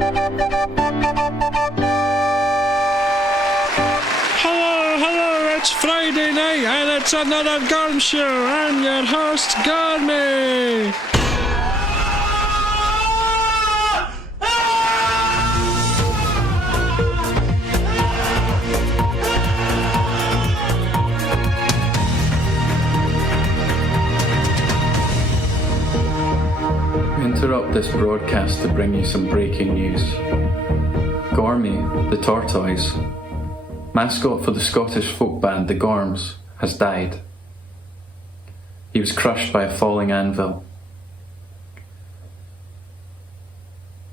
Hello, it's Friday night and it's another Gorms show. I'm your host, Gormy. We interrupt this broadcast to bring you some breaking news. Gormy, the tortoise, mascot for the Scottish folk band the Gorms, has died. He was crushed by a falling anvil.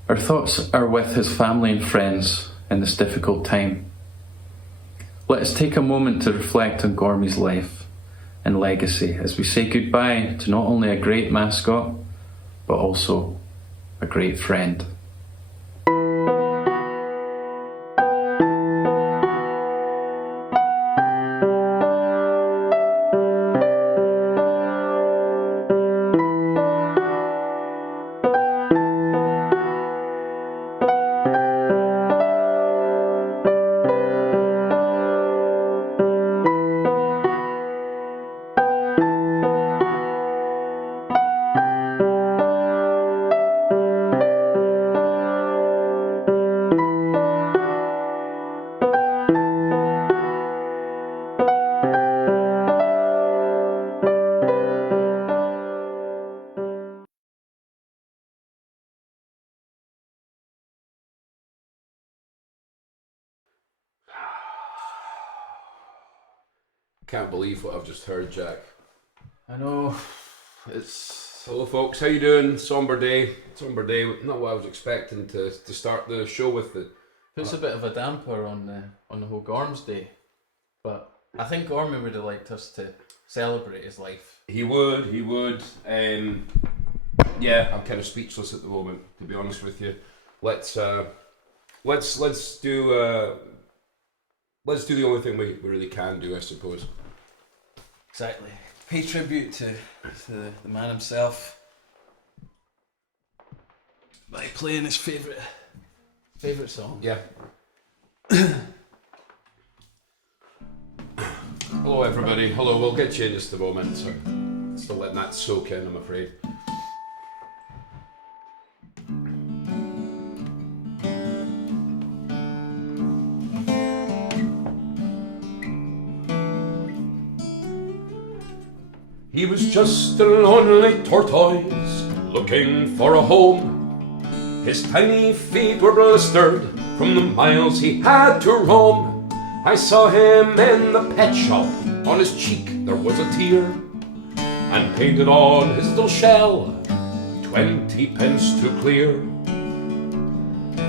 Our thoughts are with his family and friends in this difficult time. Let us take a moment to reflect on Gormy's life and legacy as we say goodbye to not only a great mascot, but also a great friend. Can't believe what I've just heard, Jack. I know, it's... Hello folks, how you doing? Somber day, not what I was expecting to start the show with. Puts a bit of a damper on the whole Gorms day, but I think Gormy would have liked us to celebrate his life. He would. Yeah, I'm kind of speechless at the moment, to be honest with you. Let's do the only thing we really can do, I suppose. Exactly. Pay tribute to the man himself by playing his favourite song. Yeah. Hello everybody. Hello, we'll get you in just a moment. So still letting that soak in, I'm afraid. He was just a lonely tortoise looking for a home. His tiny feet were blistered from the miles he had to roam. I saw him in the pet shop, on his cheek there was a tear, and painted on his little shell 20 pence to clear.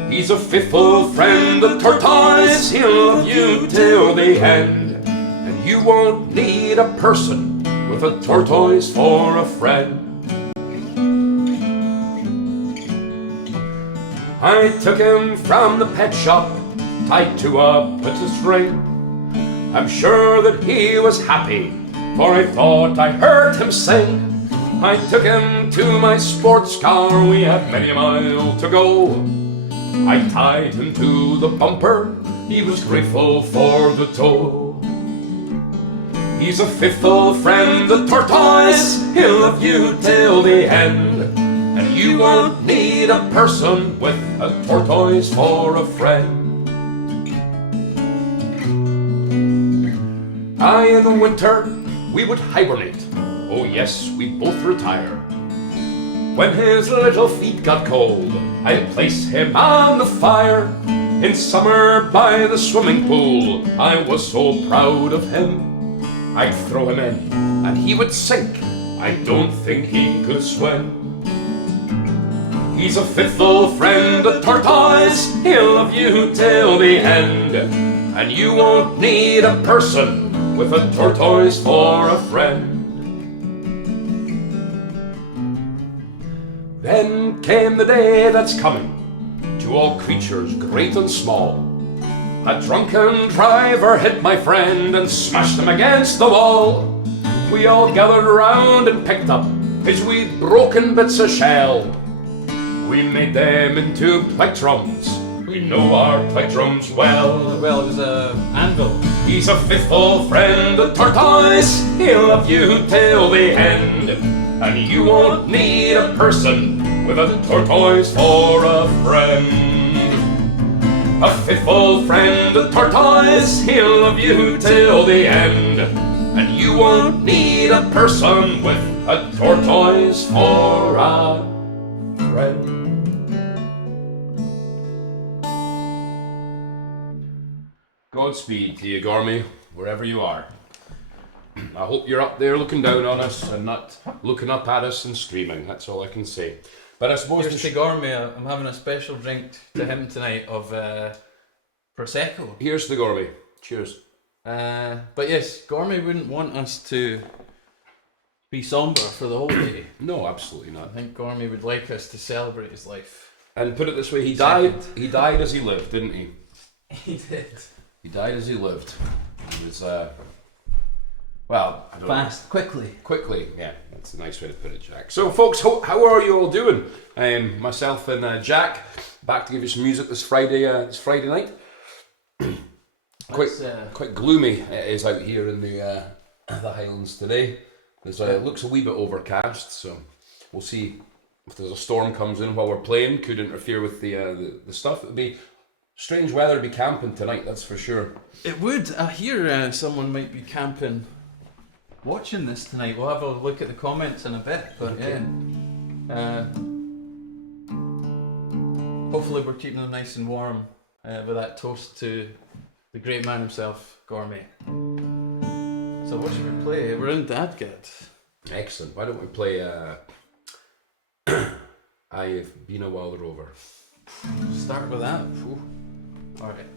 He's a faithful friend, the tortoise, he'll love you till the end, and you won't need a person with a tortoise for a friend. I took him from the pet shop, tied to a put string. I'm sure that he was happy, for I thought I heard him sing. I took him to my sports car, we had many a mile to go. I tied him to the bumper, he was grateful for the tow. He's a faithful friend, the tortoise, he'll love you till the end, and you won't need a person with a tortoise for a friend. In the winter, we would hibernate, oh yes, we'd both retire. When his little feet got cold, I'd place him on the fire. In summer by the swimming pool, I was so proud of him. I'd throw him in, and he would sink. I don't think he could swim. He's a faithful friend, a tortoise, he'll love you till the end, and you won't need a person with a tortoise for a friend. Then came the day that's coming to all creatures great and small. A drunken driver hit my friend and smashed him against the wall. We all gathered around and picked up his wee broken bits of shell. We made them into plectrums. We know our plectrums well. Well, it was a anvil. He's a faithful friend, a tortoise. He'll love you till the end. And you won't need a person with a tortoise for a friend. A faithful friend, a tortoise. He'll love you till the end. And you won't need a person with a tortoise for a friend. Godspeed to you, Gormy, wherever you are. I hope you're up there looking down on us and not looking up at us and screaming. That's all I can say. But I suppose Here's to Gormy. I'm having a special drink to him tonight of Prosecco. Here's to Gormy. Cheers. But yes, Gormy wouldn't want us to be sombre for the whole day. No, absolutely I not. think Gormy would like us to celebrate his life. And put it this way, he died as he lived, didn't he? He did. He died as he lived. He was, well, I don't know. Quickly. Quickly, yeah, that's a nice way to put it, Jack. So, folks, how are you all doing? Myself and Jack, back to give you some music this Friday night. Quite gloomy it is out here in the Highlands today. It looks a wee bit overcast, so we'll see if there's a storm comes in while we're playing. Could interfere with the stuff. It would be strange weather to be camping tonight, that's for sure. It would. I hear someone might be camping, watching this tonight. We'll have a look at the comments in a bit, but okay. Yeah. Hopefully we're keeping them nice and warm with that toast to the great man himself, Gormy. So what should we play? We're in Dadgad. Excellent. Why don't we play I've Been a Wild Rover. Start with that. Alright.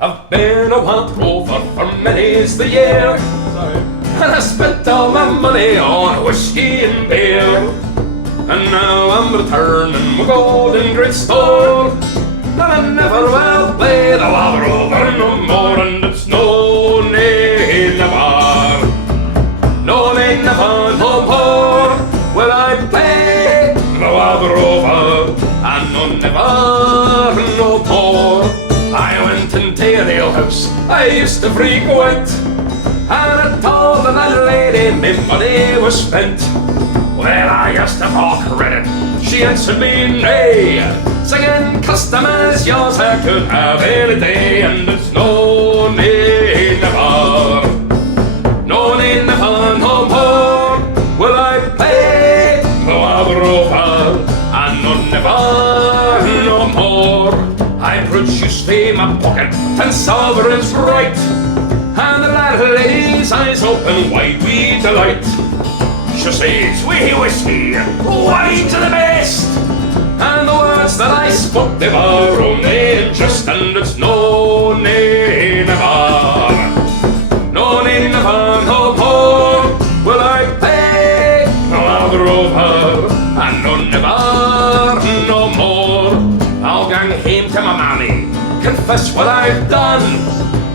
I've been a wild rover for many's the year. Sorry. And I spent all my money on whiskey and beer. And now I'm returning my golden great store. And I never will play the wild rover no more. And it's no nay never. No nay never no more will I play the wild rover. And no never no more. I went into an alehouse I used to frequent, and I told the landlady my money was spent. Well, I asked her for credit, she answered me nay, singing customers yours I could have any day. And it's no nay never, no nay never no more will I play the wild rover, and no never no more. I produced from my pocket 10 sovereigns bright, and the landlady's eyes open wide with delight. She says, "Wee whiskey, wine to the best," and the words that I spoke they were only just. And it's no nay never, no nay never no more will I pay the wild rover, and no never no more. I'll gang hame to my mammy, confess what I've done,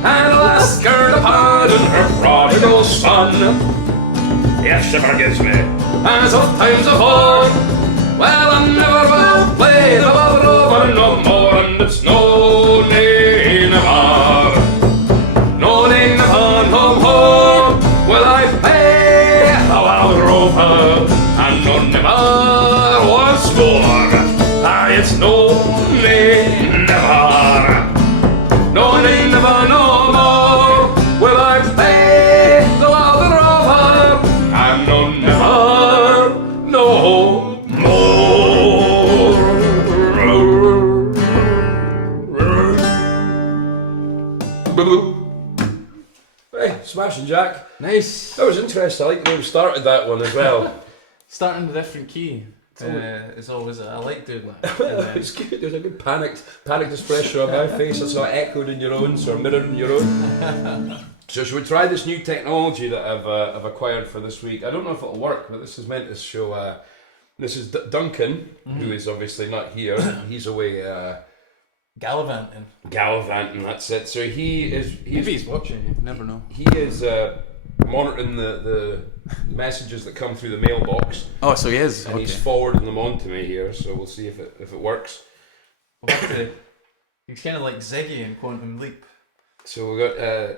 and I'll ask her to pardon her prodigal son. If she forgives me, as oft times afore, well, I never will play the wild rover no more. And it's no nay never, no nay never no more will I play the wild rover, and no never once more. It's no nay never, no nay never no more will I play the wild rover, and no never no more. Hey, smashing, Jack. Nice. That was interesting. I like the way we started that one as well. Starting in a different key. It's always I like doing that. It's good. There's a good panicked expression on my face. It's not echoed in your own, so mirrored in your own. So should we try this new technology that I've acquired for this week? I don't know if it'll work, but this is meant to show. This is Duncan, who is obviously not here. He's away Gallivanting. That's it. So he is. Maybe he's watching. You never know. He is monitoring the messages that come through the mailbox. Oh, so he is. And he's forwarding them on to me here, so we'll see if it works. He's kind of like Ziggy in Quantum Leap. So we got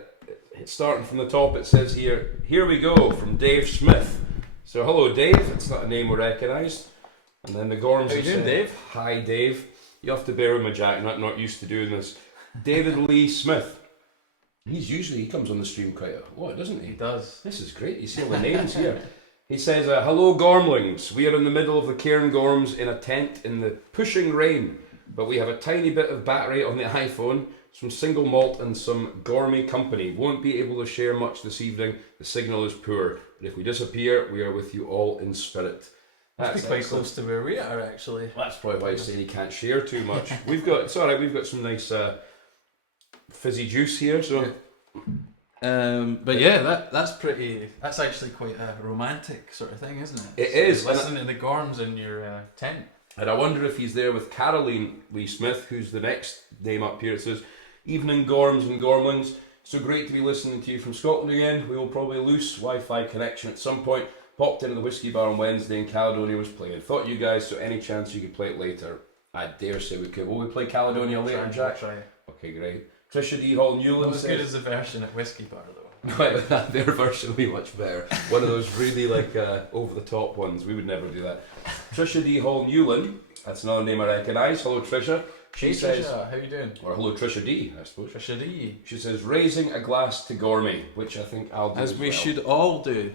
starting from the top. It says here we go from Dave Smith. So hello Dave. It's not a name we recognised. And then the Gorms. How you doing, Dave? Hi Dave. You have to bear with me, Jack. I'm not used to doing this. David Lee Smith. He comes on the stream quite a lot, doesn't he? He does. This is great. You see all the names here. He says, hello Gormlings. We are in the middle of the Cairn Gorms in a tent in the pushing rain, but we have a tiny bit of battery on the iPhone, some single malt and some gourmet company. Won't be able to share much this evening. The signal is poor, but if we disappear, we are with you all in spirit. That's quite close to where we are, actually. That's probably why he's saying he can't share too much. We've got some nice fizzy juice here, so. But yeah, that's actually quite a romantic sort of thing, isn't it? It is. Listening to the Gorms in your tent. And I wonder if he's there with Caroline Lee Smith, who's the next name up here. It says, evening Gorms and Gormlings. So great to be listening to you from Scotland again. We will probably lose Wi-Fi connection at some point. Popped into the whiskey bar on Wednesday and Caledonia was playing. Thought you guys, so any chance you could play it later? I dare say we could. Will we play Caledonia later, Jack? Try. Okay, great. Trisha D. Hall Newland says... Not as good as the version at Whiskey Bar, though. Their version will be much better. One of those really over-the-top ones. We would never do that. Trisha D. Hall Newland, that's another name I recognise. Hello, Trisha. She says... Trisha, how you doing? Or hello, Trisha D, I suppose. Trisha D. She says, raising a glass to Gourmet, which I think I'll do as we should all do.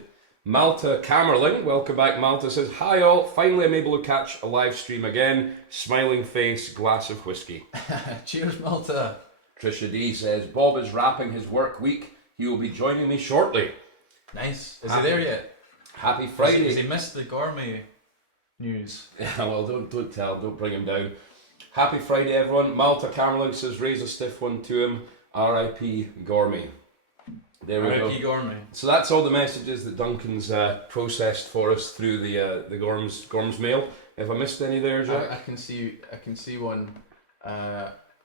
Malta Camerling, welcome back Malta, says, hi all, finally I'm able to catch a live stream again. Smiling face, glass of whiskey. Cheers, Malta. Trisha D says, Bob is wrapping his work week. He will be joining me shortly. Nice. Is he there yet? Happy Friday. Has he missed the gourmet news? Yeah, well, don't tell, don't bring him down. Happy Friday, everyone. Malta Camerling says, raise a stiff one to him. R.I.P. Gourmet. There we go. Gourmet. So that's all the messages that Duncan's processed for us through the Gorms mail. Have I missed any there, Jack? I can see one.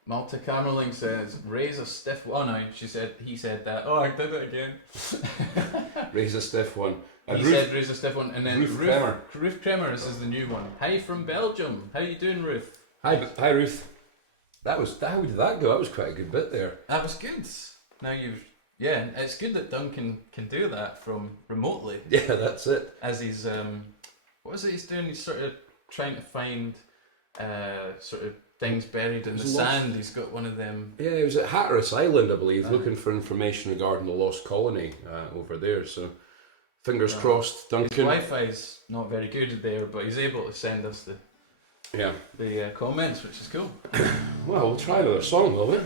Malta Camerling says, raise a stiff one. Oh no, he said that. Oh, I did it again. Raise a stiff one. He said raise a stiff one, and then Ruth Kremer, this is the new one. Hi from Belgium. How you doing, Ruth? Hi Ruth. How did that go? That was quite a good bit there. That was good. Yeah, it's good that Duncan can do that from remotely. Yeah, that's it. As he's what is it he's doing? He's sort of trying to find sort of things buried in the sand. He's got one of them. Yeah, he was at Hatteras Island, I believe, looking for information regarding the lost colony over there. So, fingers crossed, Duncan. His Wi-Fi's not very good there, but he's able to send us the comments, which is cool. Well, we'll try another song, will we?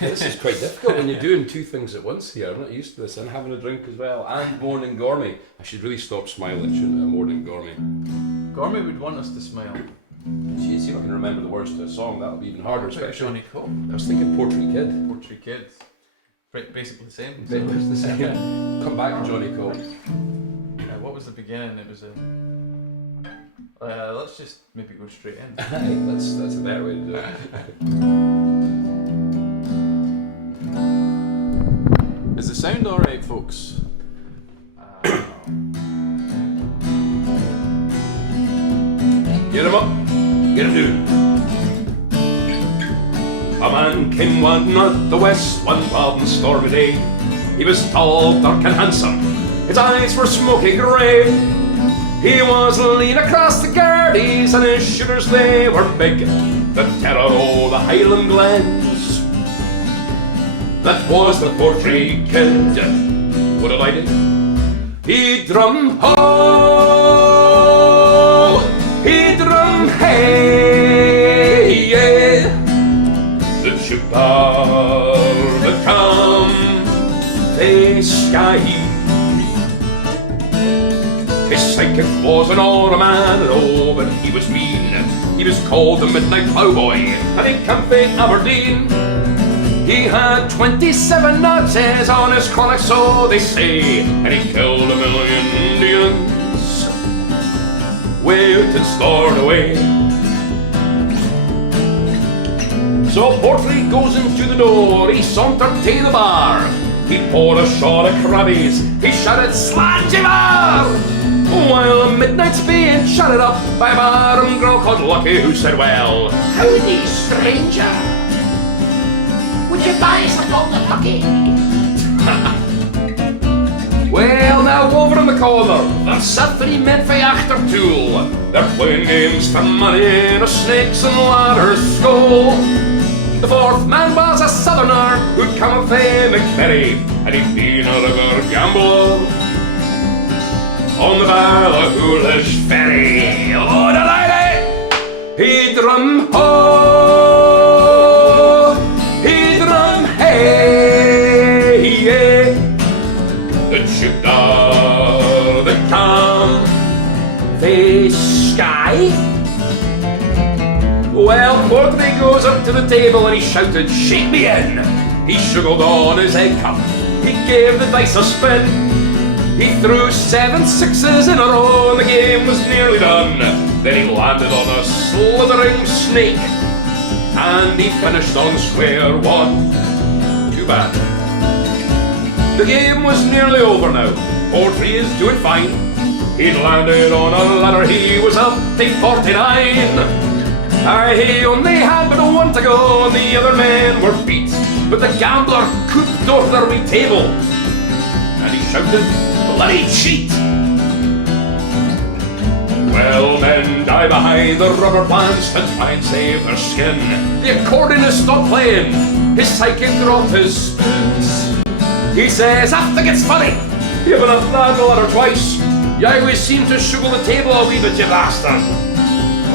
This is quite difficult when you're doing two things at once here. I'm not used to this. I'm having a drink as well, and morning gourmet. I should really stop smiling, shouldn't I? Morning gourmet. Gourmet would want us to smile. See if I can remember the words to a song. That'll be even harder. Especially Johnny Cole. I was thinking Portrait Kid. Portrait Kid. Basically the same. It's the same. Come back, Johnny Cole. What was the beginning? It was a. Let's just maybe go straight in. That's a better way to do it. Is the sound alright, folks? Get him up, get him down. A man came one at the west one wild and stormy day. He was tall, dark and handsome, his eyes were smoky grey. He was lean across the Gardies and his shoulders they were big, the terror o' the Highland glens. That was the Portrait Kid. What did I do? He drummed ho, he drummed hey, yeah. The troubadour that come they sky. His sidekick was an older man, and oh, but he was mean. He was called the Midnight Plowboy, and he camped in Aberdeen. He had 27 Nazis on his chronic, so they say, and he killed 1 million Indians, way out and stored away. So Portrait goes into the door, he sauntered to the bar. He poured a shot of crabbies, he shouted Slangivar! While a midnight's being shouted up by a barroom girl called Lucky, who said, well, Howdy, stranger. Would you buy some golden lucky? well, now over in the corner, there's sat 3 men for after tool. They're playing games for money in a snakes and ladders school. The 4th man was a southerner who'd come of fame McFerry, and he'd been a river gambler on the Ballahoolish ferry. Oh, the lady! He drum ho, he drum hey, yeah. The shooter, the calm, the sky. Well, Portray goes up to the table and he shouted, shake me in. He sugarled on his egg cup, he gave the dice a spin. He threw 7 sixes in a row and the game was nearly done. Then he landed on a slithering snake and he finished on square one. Too bad. The game was nearly over now. Portray is doing fine. He'd landed on a ladder, he was up to 49. He only had but 1 to go and the other men were beat. But the gambler cooped off their wee table and he shouted, bloody cheat! Well, men die behind the rubber plants to try and save their skin. The accordionist stopped playing, his psychic dropped his spoons. He says, I think it's funny, you've been up that ladder twice. You always seem to sugar the table a wee bit, you bastard.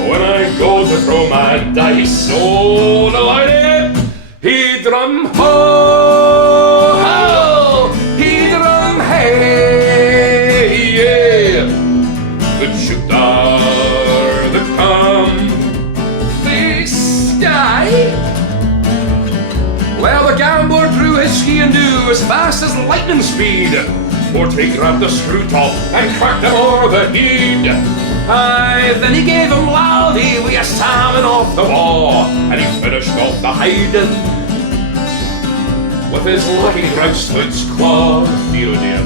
When I go to throw my dice, oh, the lady, he drum ho, ho, he drum hey, yeah. The shooter, the come, the sky. Well, the gambler drew his ski-and-do as fast as lightning speed. Portray grabbed the screw top and cracked him o'er the head. Aye, then he gave him loudy with a salmon off the wall, and he finished off the hiding with his lucky grouse-foot's claw. Dear, dear.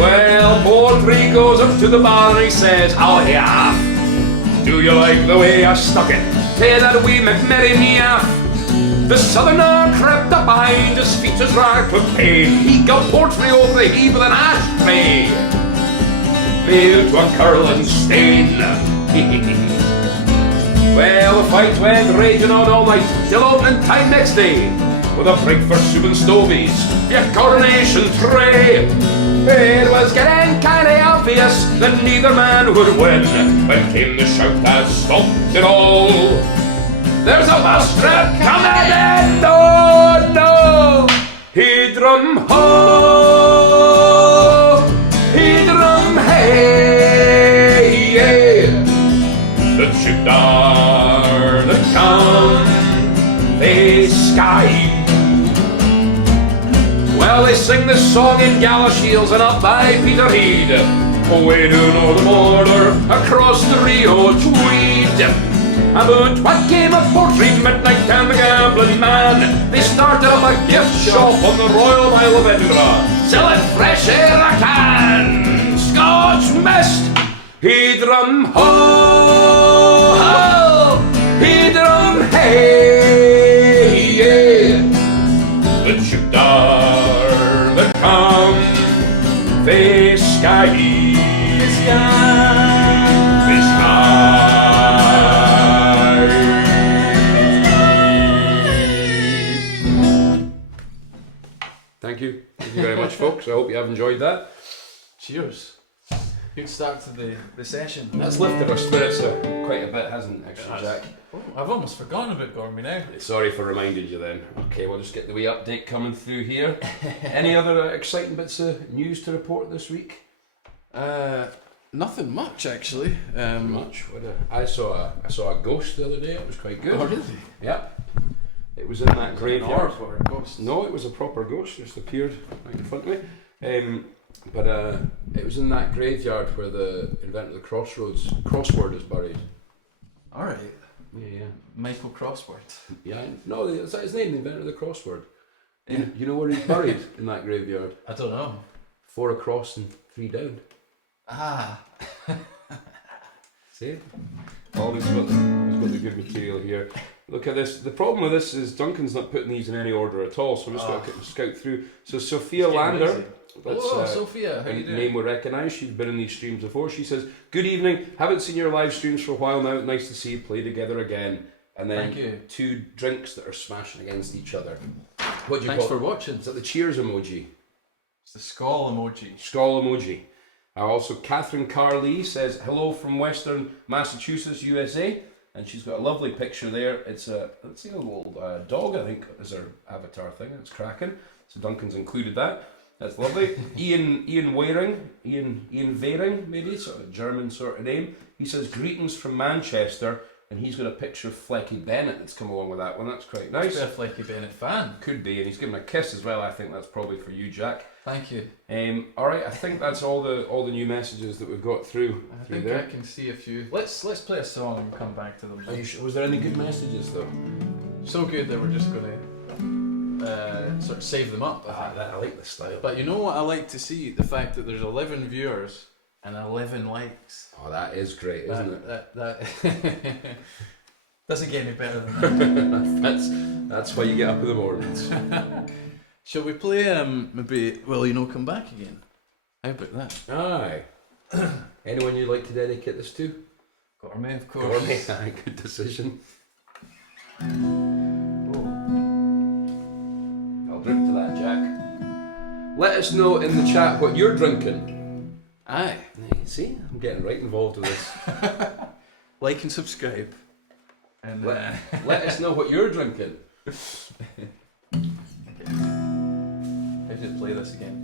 Well, Portray goes up to the bar and he says, how he half? Do you like the way I stuck it? Hey, that wee McMerry me half. The southerner crept up behind, his features racked with pain. He got Portray over the head with an ashtray, made to a curling stain. Well, the fight went raging on all night till opening time next day, with a break for soup and stovies, the coronation tray. It was getting kinda obvious that neither man would win when came the shout that stopped it all. There's a mousetrap coming in! No, no! He drum ho, he drum hey, yeah. The shooter, the come, the sky. Well, they sing this song in Galashiels and up by Peterhead, away to North Border, across the Rio Tweed. About what came of Portray midnight and the gambling man, they started up a gift shop on the Royal Mile of Edinburgh, selling fresh air a can, Scotch mist. He drum ho, ho, he drum hey, yeah. The shooter, the come, the sky, the sky, the sky. Thank you very much, folks. I hope you have enjoyed that. Cheers. Good start to the session. That's lifted our spirits quite a bit, hasn't it, actually, Jack? Oh, I've almost forgotten about Gormy now. Sorry for reminding you then. Okay, we'll just get the wee update coming through here. Any other exciting bits of news to report this week? Nothing much actually. Much. I saw a ghost the other day. It was quite good. Oh really? Yep. It was in that graveyard. An orb or a ghost? No, it was a proper ghost. Just appeared right in front of me. But it was in that graveyard where the inventor of the crossword is buried. All right. Yeah. Michael Crossword. Yeah. No, is that his name? The inventor of the crossword. You know where he's buried in that graveyard? I don't know. 4 across and 3 down. Ah. See? Always got the good material here. Look at this. The problem with this is Duncan's not putting these in any order at all, so I'm just going to scout through. So Sophia Lander. Hello, Sophia. How you doing? Name we recognise. She's been in these streams before. She says, "Good evening. Haven't seen your live streams for a while now. Nice to see you play together again." And then Thank you. 2 drinks that are smashing against each other. What do you Thanks call for watching. Is that the cheers emoji? It's the skull emoji. Skull emoji. Also, Catherine Carlee says, "Hello from Western Massachusetts, USA." And she's got a lovely picture there. It's a little dog, I think, is her avatar thing. It's cracking. So Duncan's included that. That's lovely. Ian Vering, maybe, sort of German sort of name. He says, "Greetings from Manchester," and he's got a picture of Flecky Bennett that's come along with that one. That's quite nice. Be a Flecky Bennett fan. Could be, and he's given a kiss as well. I think that's probably for you, Jack. Thank you. All right, I think that's all the new messages that we've got through. I think I can see a few. Let's play a song and come back to them. Are you sure? Was there any good messages though? So good that we're just going to sort of save them up. I like the style. But you know what I like to see? The fact that there's 11 viewers and 11 likes. Oh, that is great, isn't it? That doesn't get any better than that. that's why you get up in the mornings. Shall we play maybe Will You No Come Back Again? How about that? Aye. Anyone you'd like to dedicate this to? Gormy, of course. Gormy, aye, good decision. I'll drink to that, Jack. Let us know in the chat what you're drinking. Aye. See, I'm getting right involved with this. Like and subscribe. And let us know what you're drinking. How did play this again?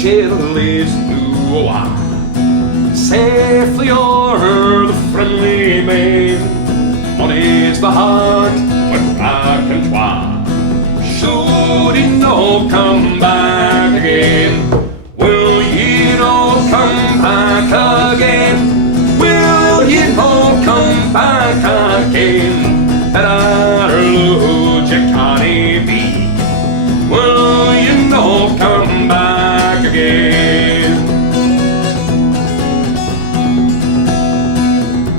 Chilies do safely o'er the friendly main. Money's the heart when back and twa. Should he no come back again? Will ye no come back again? Will ye no come back again? Better lose ye canny be. Will ye no come back again?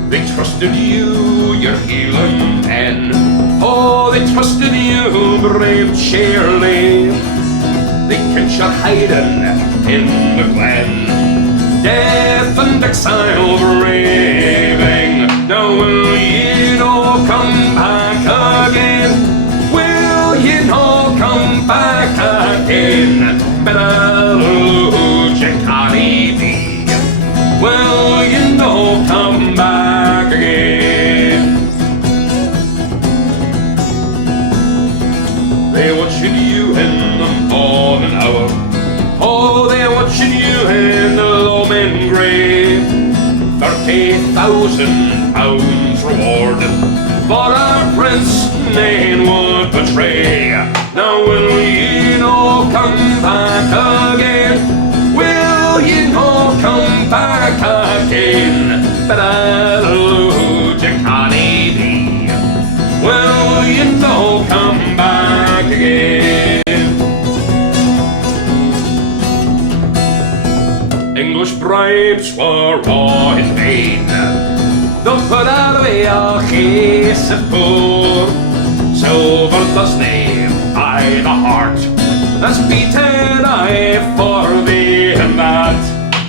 They trusted you, your healing men. Oh, they trusted you, brave Shirley. They catch you hiding in the glen, death and exile braving. Now will ye no come back again? Will ye no come back again? Better lose ye canny be. Will ye no come back again? They watching you in the morning hour. Oh, they watching you in the lowman grave. 30,000 pounds reward for our prince none would betray. Now will ye no come back again? Will ye no come back again? Better lose ye canny be. Will ye no come back again? English bribes were all in vain. They'll put away a case of poor. Silver does name by the heart that's beaten I for thee and that.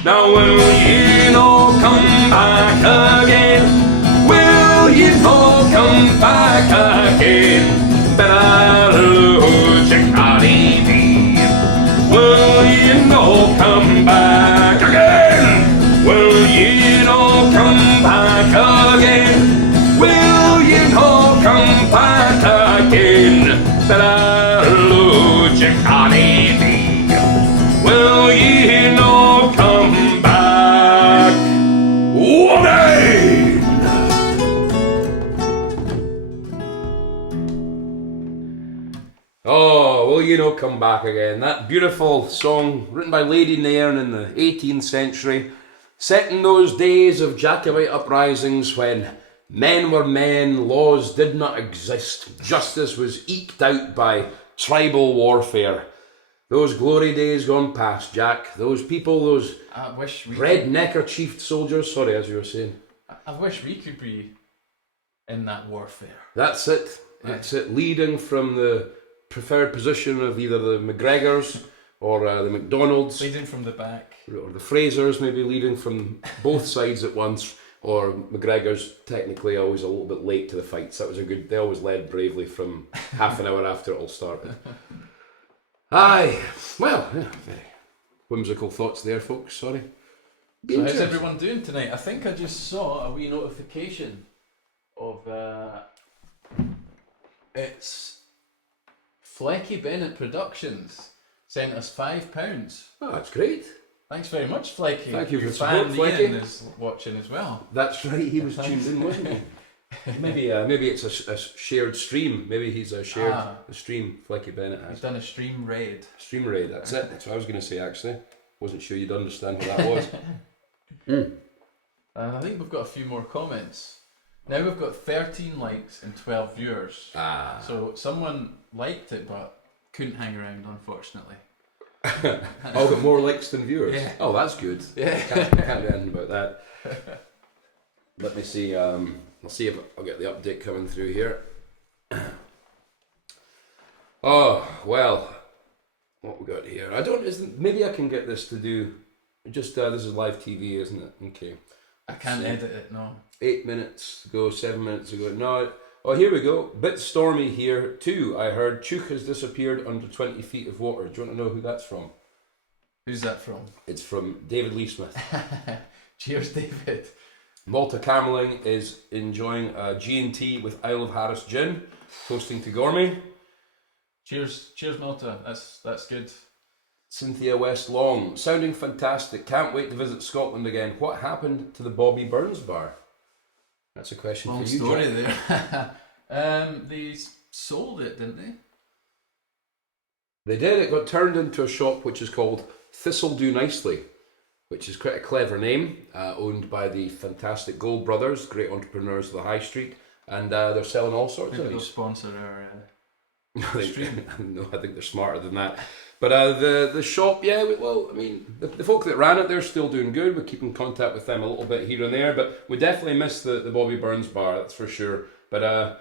Now will ye no come back again? Will ye no come back again? Better lose ye canny be. Will ye no come back again? Will ye no come back again? Will ye no come back again? Better lose ye canny come back again. That beautiful song written by Lady Nairn in the 18th century, set in those days of Jacobite uprisings when men were men, laws did not exist, justice was eked out by tribal warfare. Those glory days gone past, Jack. Those people, those I wish we red neckerchiefed soldiers. Sorry, as you were saying. I wish we could be in that warfare. That's it. That's it. Leading from the preferred position of either the McGregors or the McDonalds. Leading from the back. Or the Frasers, maybe leading from both sides at once. Or McGregor's technically always a little bit late to the fights. That was a good. They always led bravely from half an hour after it all started. Aye, well, yeah, very whimsical thoughts there, folks. Sorry. So how's everyone doing tonight? I think I just saw a wee notification of it's Flecky Bennett Productions sent us £5. Oh, that's great. Thanks very much, Flecky. Thank you for Your the support, fan Flecky. Ian is watching as well. That's right. He was tuned in, wasn't he? Maybe it's a shared stream. Maybe he's shared a stream. Flecky Bennett He's has done a stream raid. stream raid. That's it. That's what I was going to say. Actually, wasn't sure you'd understand what that was. I think we've got a few more comments. Now we've got 13 likes and 12 viewers. So someone liked it but couldn't hang around, unfortunately. I'll get more likes than viewers. Yeah. Oh, that's good. Yeah. Can't do anything about that. Let me see. I'll see if I'll get the update coming through here. Oh well, what we got here? Maybe I can get this to do. Just this is live TV, isn't it? Okay. I can't edit it, no. 8 minutes ago, 7 minutes ago. No. Oh, here we go. Bit stormy here too. I heard Chuk has disappeared under 20 feet of water. Do you want to know who that's from? Who's that from? It's from David Lee Smith. Cheers, David. Malta Cameling is enjoying a G&T with Isle of Harris gin, toasting to Gormy. Cheers, Malta. That's good. Cynthia West Long, sounding fantastic. Can't wait to visit Scotland again. What happened to the Bobby Burns bar? That's a question Long for you, story John. there. They sold it, didn't they? They did. It got turned into a shop which is called Thistle Do Nicely, which is quite a clever name, owned by the fantastic Gold brothers, great entrepreneurs of the high street, and they're selling all sorts Maybe of they'll these. sponsor our stream. No, I think they're smarter than that. But the shop, yeah, well, I mean, the folk that ran it, they're still doing good. We keep in contact with them a little bit here and there, but we definitely miss the Bobby Burns bar, that's for sure. But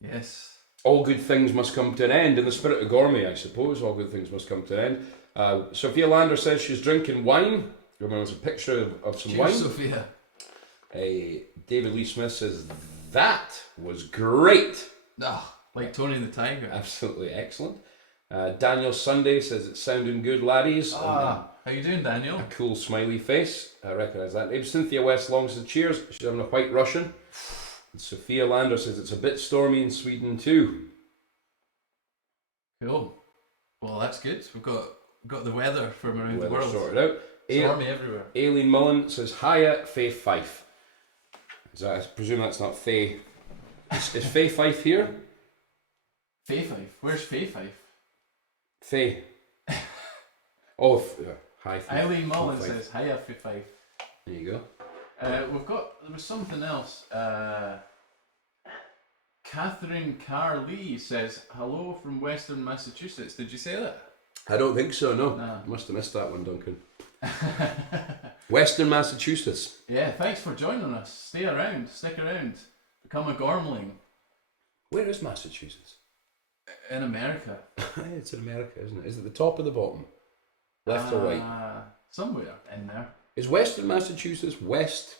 yes. all good things must come to an end. In the spirit of Gormy, I suppose, all good things must come to an end. Sophia Lander says she's drinking wine. There's a picture of some Cheers, wine. Sophia. David Lee Smith says, that was great. Like Tony the Tiger. Absolutely excellent. Daniel Sunday says it's sounding good, laddies. How you doing, Daniel? A cool smiley face. I recognise that name. Cynthia West Long says cheers. She's having a white Russian. And Sophia Lander says it's a bit stormy in Sweden too. Cool. Well, that's good. We've got the weather from around the Weather world. sorted out. Stormy everywhere. Aileen Mullen says hiya, Faye Fife. I presume that's not Faye. Is Faye Fife here? Faye Fife. Where's Faye Fife? Faye. Oh, hi Faye. Eileen Mullen Fife. says hiya, Faye Fife. There you go. There was something else. Catherine Carlee says hello from Western Massachusetts. Did you say that? I don't think so, no. Nah. Must have missed that one, Duncan. Western Massachusetts. Yeah, thanks for joining us. Stay around, stick around, become a Gormling Where is Massachusetts? in America. It's in America, isn't it? Is it the top or the bottom? Left or right? Somewhere in there. Is Western Massachusetts west?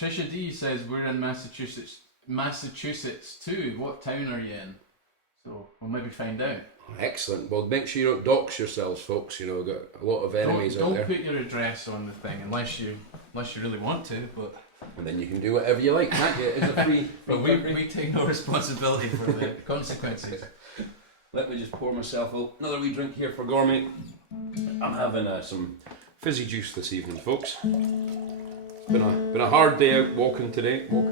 Trisha D says we're in Massachusetts too. What town are you in? So we'll maybe find out. Excellent. Well, make sure you don't dox yourselves, folks. You know, we've got a lot of enemies out Don't there. put your address on the thing unless you really want to. But And then you can do whatever you like, can't you? It's a free country. we take no responsibility for the consequences. Let me just pour myself another wee drink here for Gormy. I'm having some fizzy juice this evening, folks. It's been a hard day out walking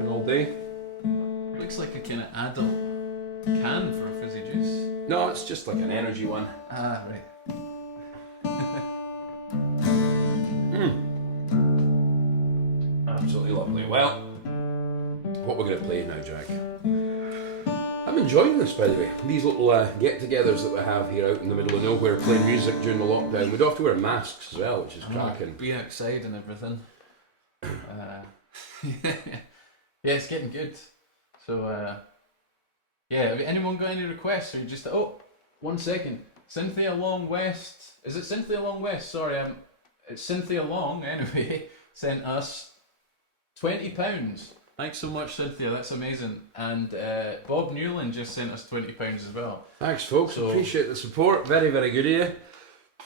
all day. Looks like a kind of adult can for a fizzy juice. No, it's just like an energy one. Ah, right. Absolutely lovely. Well, what we're going to play now, Jack. I'm enjoying this, by the way. These little get-togethers that we have here out in the middle of nowhere, playing music during the lockdown. We don't have to wear masks as well, which is cracking. Be outside and everything. Yeah, it's getting good. So, yeah, have anyone got any requests? Or you just, oh, 1 second. Cynthia Long West. Is it Cynthia Long West? Sorry, it's Cynthia Long, anyway, sent us £20. Thanks so much, Cynthia, that's amazing. And Bob Newland just sent us £20 as well. Thanks, folks. So, appreciate the support. Very, very good of you.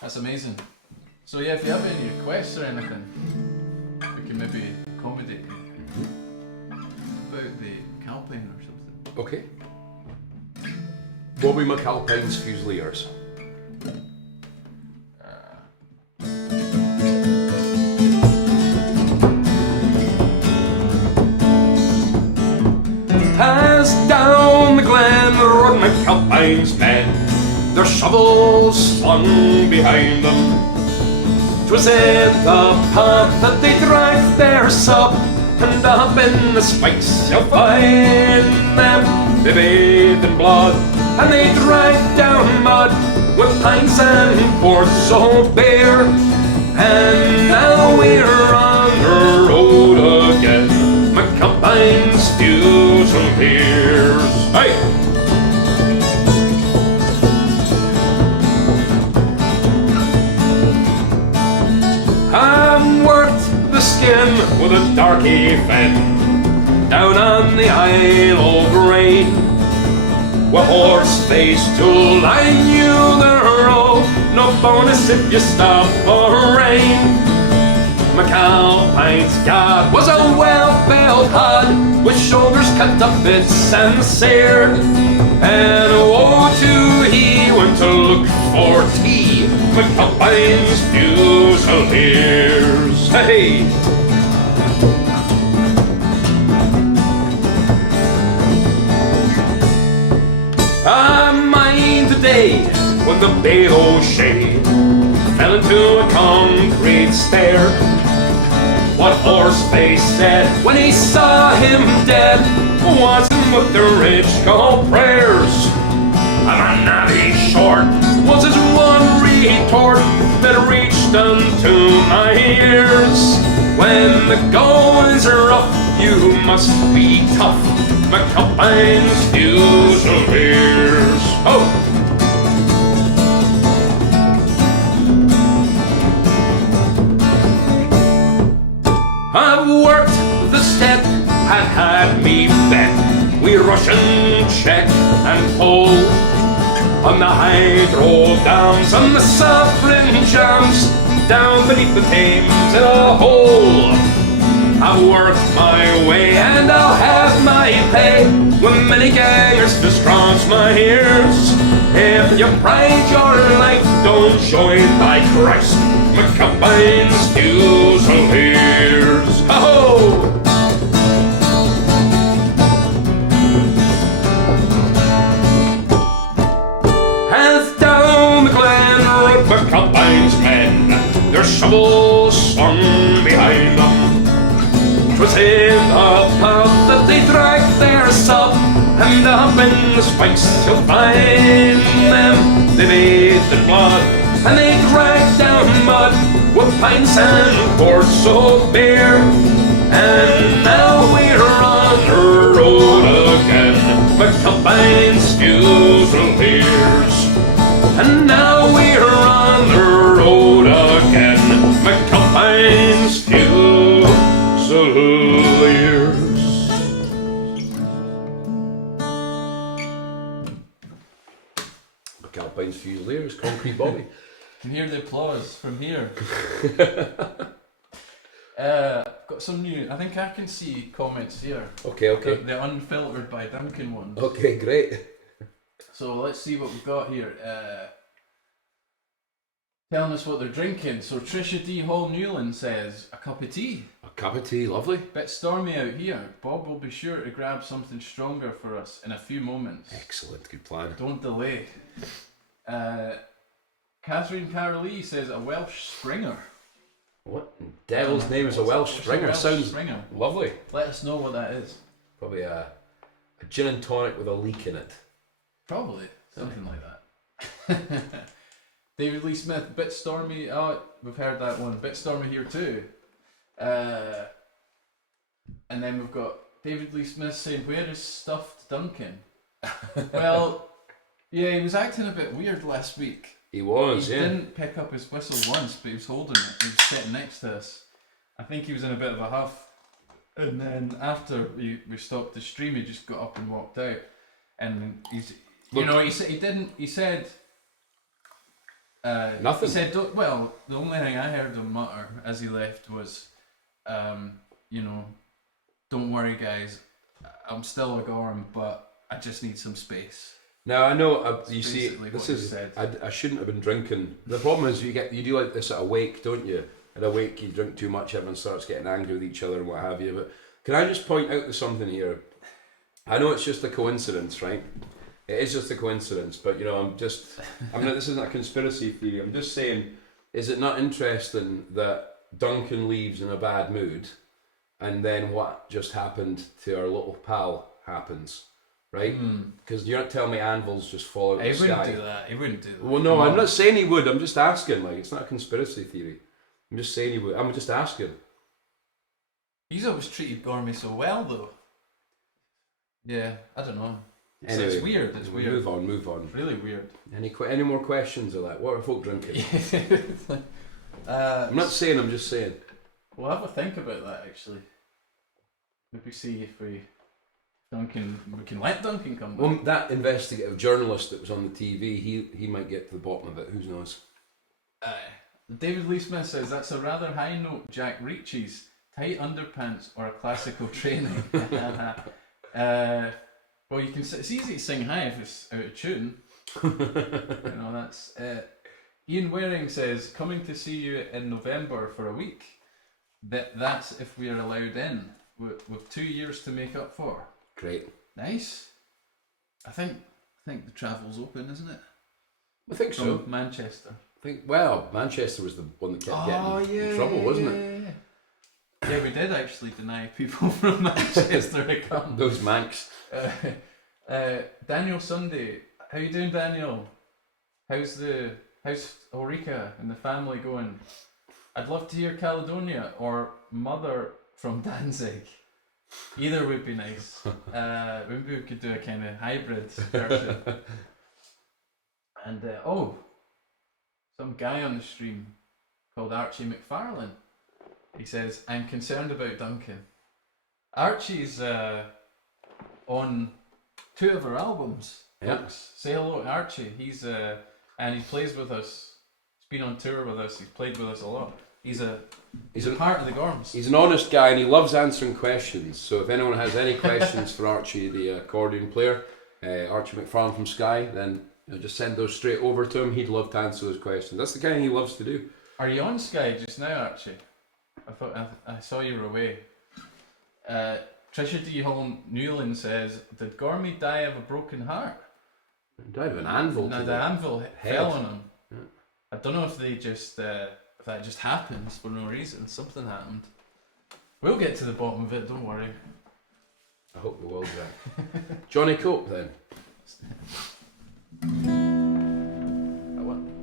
That's amazing. So yeah, if you have any requests or anything, we can maybe accommodate about the Calpine or something. Okay. Bobby McAlpine's Fusiliers. As down the glen rode McAlpine's men, their shovels slung behind them. 'Twas in the path that they dragged their sub, and up in the spikes you'll find them. They bathed in blood, and they dragged down mud with pints and quarts so bare. And now we're on the road again, McAlpine's Fusiliers. Hey! I've worked the skin with a darky fen down on the Isle of Grain. With horse face tool, I knew the road, no bonus if you stop for rain. McAlpine's God was a well-built hod, with shoulders cut to bits and seared. And woe to he went to look for tea, McAlpine's Fusiliers. Hey! I mind the day when the Bay O'Shea fell into a concrete stair. What Horseface said when he saw him dead wasn't what the rich call prayers. I'm a navvy short was his one retort that reached unto my ears. When the going's rough, you must be tough, McAlpine's Fusiliers. Oh! I've worked the step, had me bet. We Russian check and pull on the hydro dams, on the Suffren jams, down beneath the Thames in a hole. I've worked my way and I'll have my pay when many gangers just cross my ears. If you pride your life, don't join by Christ, McAlpine's Fusiliers. Ho-ho! As down the glen rode McAlpine's men, their shovels swung behind them. 'Twas in the path that they dragged their sub, and up in the spikes you'll find them. They bathed in blood, and they dragged down mud with pints and quarts so bare. And now we're on the road again, McAlpine's Fusiliers. And now we're on the road again, McAlpine's Fusiliers. McAlpine's Fusiliers, Concrete Bobby. Can hear the applause from here. Got some new, I think I can see comments here. Okay. The unfiltered by Duncan ones. Okay, great. So let's see what we've got here. Telling us what they're drinking. So Trisha D. Hall Newland says, a cup of tea. A cup of tea, lovely. Bit stormy out here. Bob will be sure to grab something stronger for us in a few moments. Excellent, good plan. Don't delay. Catherine Carolee says a Welsh Springer. What in devil's name is a Welsh Springer? Welsh Sounds Springer. lovely. Let us know what that is. Probably a gin and tonic with a leek in it. Probably something like that. David Lee Smith, bit stormy. Oh, we've heard that one. Bit stormy here too. And then we've got David Lee Smith saying, "Where is stuffed Duncan?" Well, yeah, he was acting a bit weird last week. He was, He yeah. didn't pick up his whistle once, but he was holding it. He was sitting next to us. I think he was in a bit of a huff. And then after we stopped the stream, he just got up and walked out. And he's, Look, he said, nothing. He said, well, the only thing I heard him mutter as he left was, don't worry guys, I'm still a Gorm, but I just need some space. Now I know. You see, basically this what he is. said. I shouldn't have been drinking. The problem is you do like this at a wake, don't you? At a wake, you drink too much, everyone starts getting angry with each other and what have you. But can I just point out something here? I know it's just a coincidence, right? It is just a coincidence, but this isn't a conspiracy theory. I'm just saying, is it not interesting that Duncan leaves in a bad mood, and then what just happened to our little pal happens? Right? Because you're not telling me anvils just fall out of the sky. He wouldn't do that. Well, no, I'm not saying he would. I'm just asking. Like, it's not a conspiracy theory. I'm just saying he would. I'm just asking. He's always treated Gormy so well, though. Yeah, I don't know. Anyway, it's weird. It's weird. Move on. It's really weird. Any more questions of that? What are folk drinking? I'm I'm not saying. I'm just saying. We'll have a think about that actually. Maybe see if we can let Duncan come back. Well, that investigative journalist that was on the TV, he might get to the bottom of it. Who knows? David Lee Smith says that's a rather high note. Jack reaches tight underpants or a classical training. Well, you can. It's easy to sing high if it's out of tune. That's. Ian Waring says coming to see you in November for a week. That's if we are allowed in. With 2 years to make up for. Great. Nice. I think the travel's open, isn't it? I think so. From Manchester. Manchester was the one that kept getting in trouble, wasn't it? Yeah, we did actually deny people from Manchester to come. Those Manx. Daniel Sunday, how you doing, Daniel? How's Ulrika and the family going? I'd love to hear Caledonia or Mother from Danzig. Either would be nice. Maybe we could do a kind of hybrid version. And some guy on the stream called Archie McFarlane. He says, I'm concerned about Duncan. Archie's on 2 of our albums. Yeah. Folks. Say hello to Archie. He's and he plays with us. He's been on tour with us. He's played with us a lot. He's a part of the Gorms. He's an honest guy and he loves answering questions. So if anyone has any questions for Archie, the accordion player, Archie McFarlane from Sky, then just send those straight over to him. He'd love to answer those questions. That's the kind of thing he loves to do. Are you on Sky just now, Archie? I thought I saw you were away. Trisha D. Hall Newland says, did Gormy die of a broken heart? He died of an anvil. No, the anvil fell on him. Yeah. I don't know if they just if that just happens for no reason. Something happened. We'll get to the bottom of it, don't worry. I hope we will, Jack. Johnny Cope then. 1,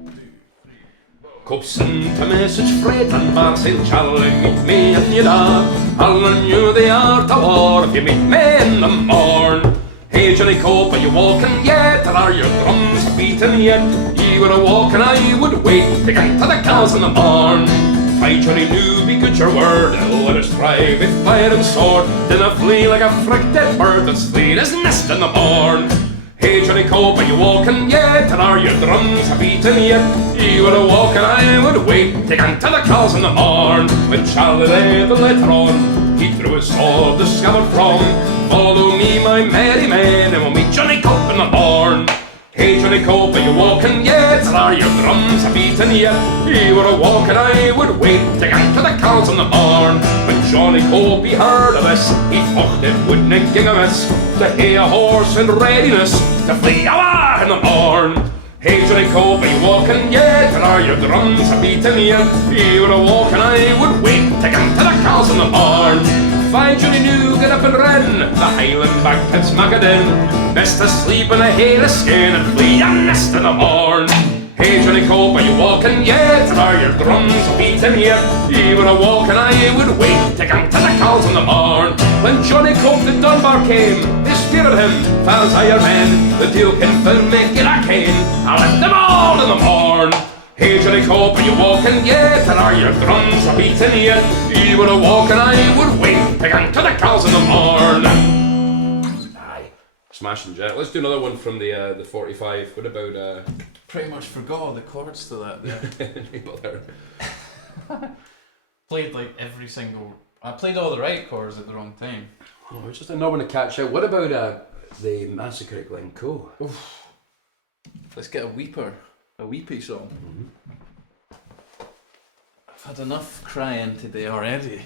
2, 3. Cope sent a message freight and bar saying, Charlie, meet me in your dog. I'll learn you the art of war if you meet me in the morn. Hey Johnny Cope, are you walking yet? Or are your drums beating yet? You were a walking, I would wait to get to the cows in the morn. Fight Johnny knew, be good your word, let us strive with fire and sword. Then I flee like a frick dead bird that's fleet his nest in the morn. Hey Johnny Cope, are you walking yet? Or are your drums beating yet? You were a walking, I would wait to get to the cows in the morn. When Charlie lay the letter on, he threw his sword, the scabbard from. Follow me, my merry men, and we'll meet Johnny Cope in the morn. Hey Johnny Cope, are you walking yet? Or are your drums beating yet? You were a walking, I would wait to get to the cows in the morn. When Johnny Cope he heard of this, he thought it wouldn't ging amiss to hae a horse in readiness to flee awa in the morn. Hey Johnny Cope, are you walking yet? And are your drums a beating yet? You were a walking, I would wait to come to the cows in the morn. Fine Johnny knew, get up and ran, the Highland back pits Macadin. Best to sleep in a hair of skin and flee a nest in the morn. Hey Johnny Cope, are you walking yet? And are your drums beating yet? You were a walking, I would wait to come to the cows in the morn. When Johnny Cope the Dunbar came, they speared him, falls higher men. The Duke and Phil making a cane, I left them all in the morn. Hey Johnny Cope, are you walking yet? And are your drums beating yet? You were a walking, I would wait to come to the cows in the morn. Aye, smashing jet. Let's do another one from the 45. What about Pretty much forgot all the chords to that there. Played like every single... I played all the right chords at the wrong time. Oh, it's just another one to catch out. What about the Massacre at Glencoe? Oof. Let's get a weepy song. I've had enough crying today already.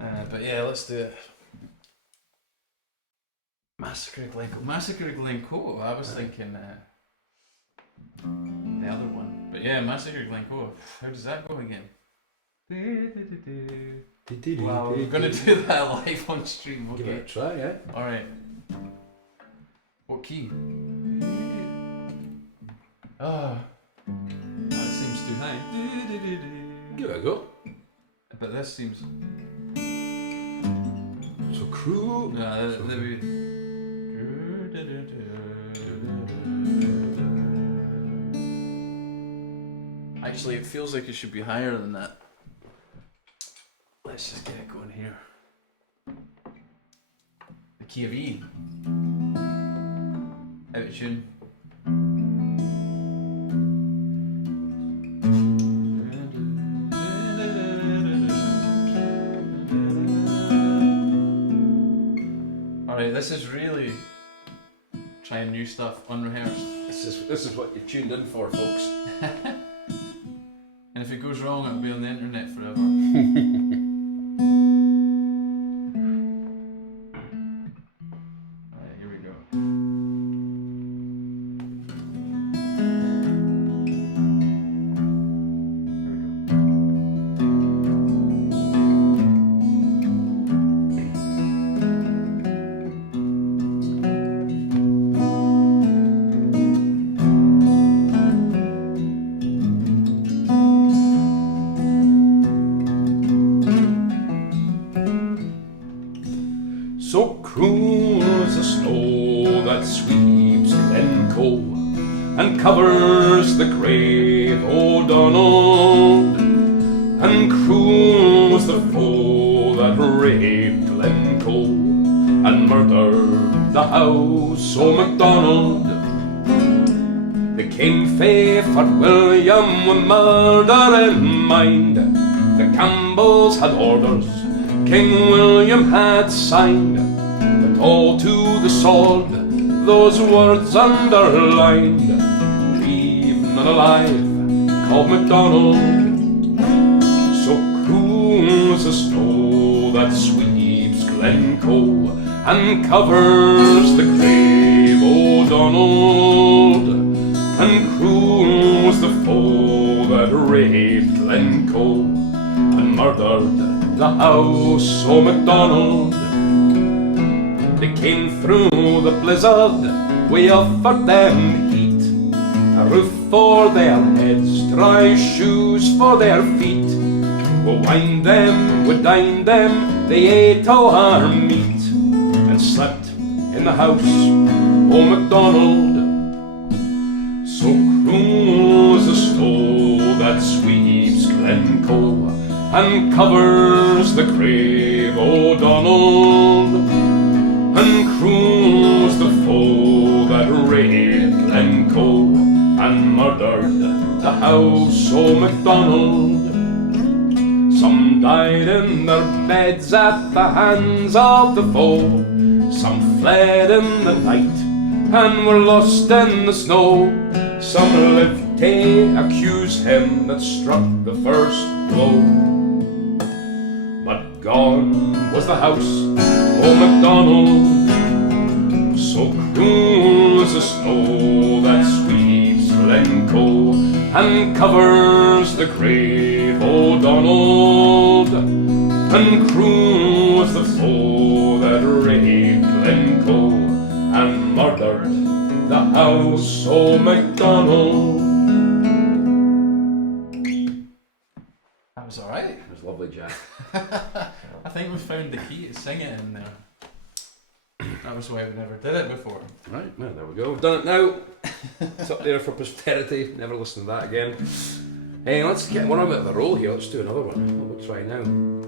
But yeah, let's do it. Massacre at Glencoe. Massacre at Glencoe. I was thinking the other one. But yeah, Massacre at Glencoe. How does that go again? Wow, we're gonna do that live on stream. Okay. Give it a try, yeah. Alright. What key? Ah, that seems too high. Give it a go. But this seems... So cruel. No, let me... Actually, it feels like it should be higher than that. Let's just get it going here. The key of E. Out of tune. Alright, this is really trying new stuff, unrehearsed. This is what you've tuned in for, folks. And if it goes wrong, it'll be on the internet forever. Alright, here we go. So cruel is the snow that sweeps Glencoe and covers the grave O'Donnell. And cruel was the foe that raped Glencoe and murdered the house o'Macdonald. The king fae for William with murder in mind. The Campbells had orders King William had signed, but all to the sword those words underlined. Leave none alive called Macdonald. So cruel is the snow that sweeps Glencoe and covers the grave O'Donnell. And cruel was the foe that raped Glencoe and murdered the house o'Macdonald. They came through the blizzard, we offered them heat, a roof for their heads, dry shoes for their feet. We'll wind them, we dined them, they ate all our meat, and slept in the house o'Macdonald. So cruel is the snow that sweeps Glencoe and covers the grave O'Donnell. And cruel's the foe that raped Glencoe and murdered the house o'Macdonald. Some died in their beds at the hands of the foe, some fled in the night and were lost in the snow. Some lived to accuse him that struck the first blow. But gone was the house o' MacDonald. So cruel is the snow that sweeps Glencoe and covers the grave o' Donald. And cruel was the foe that raped Glencoe and murdered the house o' MacDonald. That was alright. It was lovely, Jack. I think we found the key to sing it in there. That was why we never did it before. Right, well, there we go. We've done it now. It's up there for posterity. Never listen to that again. Hey, let's get one about the roll here. Let's do another one. We'll try now.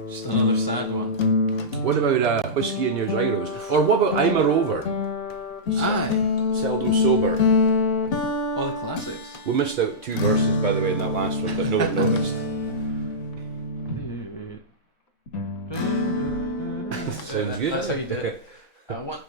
Just another sad one. What about Whiskey in Your Gyros? Or what about I'm a Rover? Aye. Seldom Sober. All the classics. We missed out 2 verses, by the way, in that last one, but no one noticed. Sounds good. That's how you did it. What?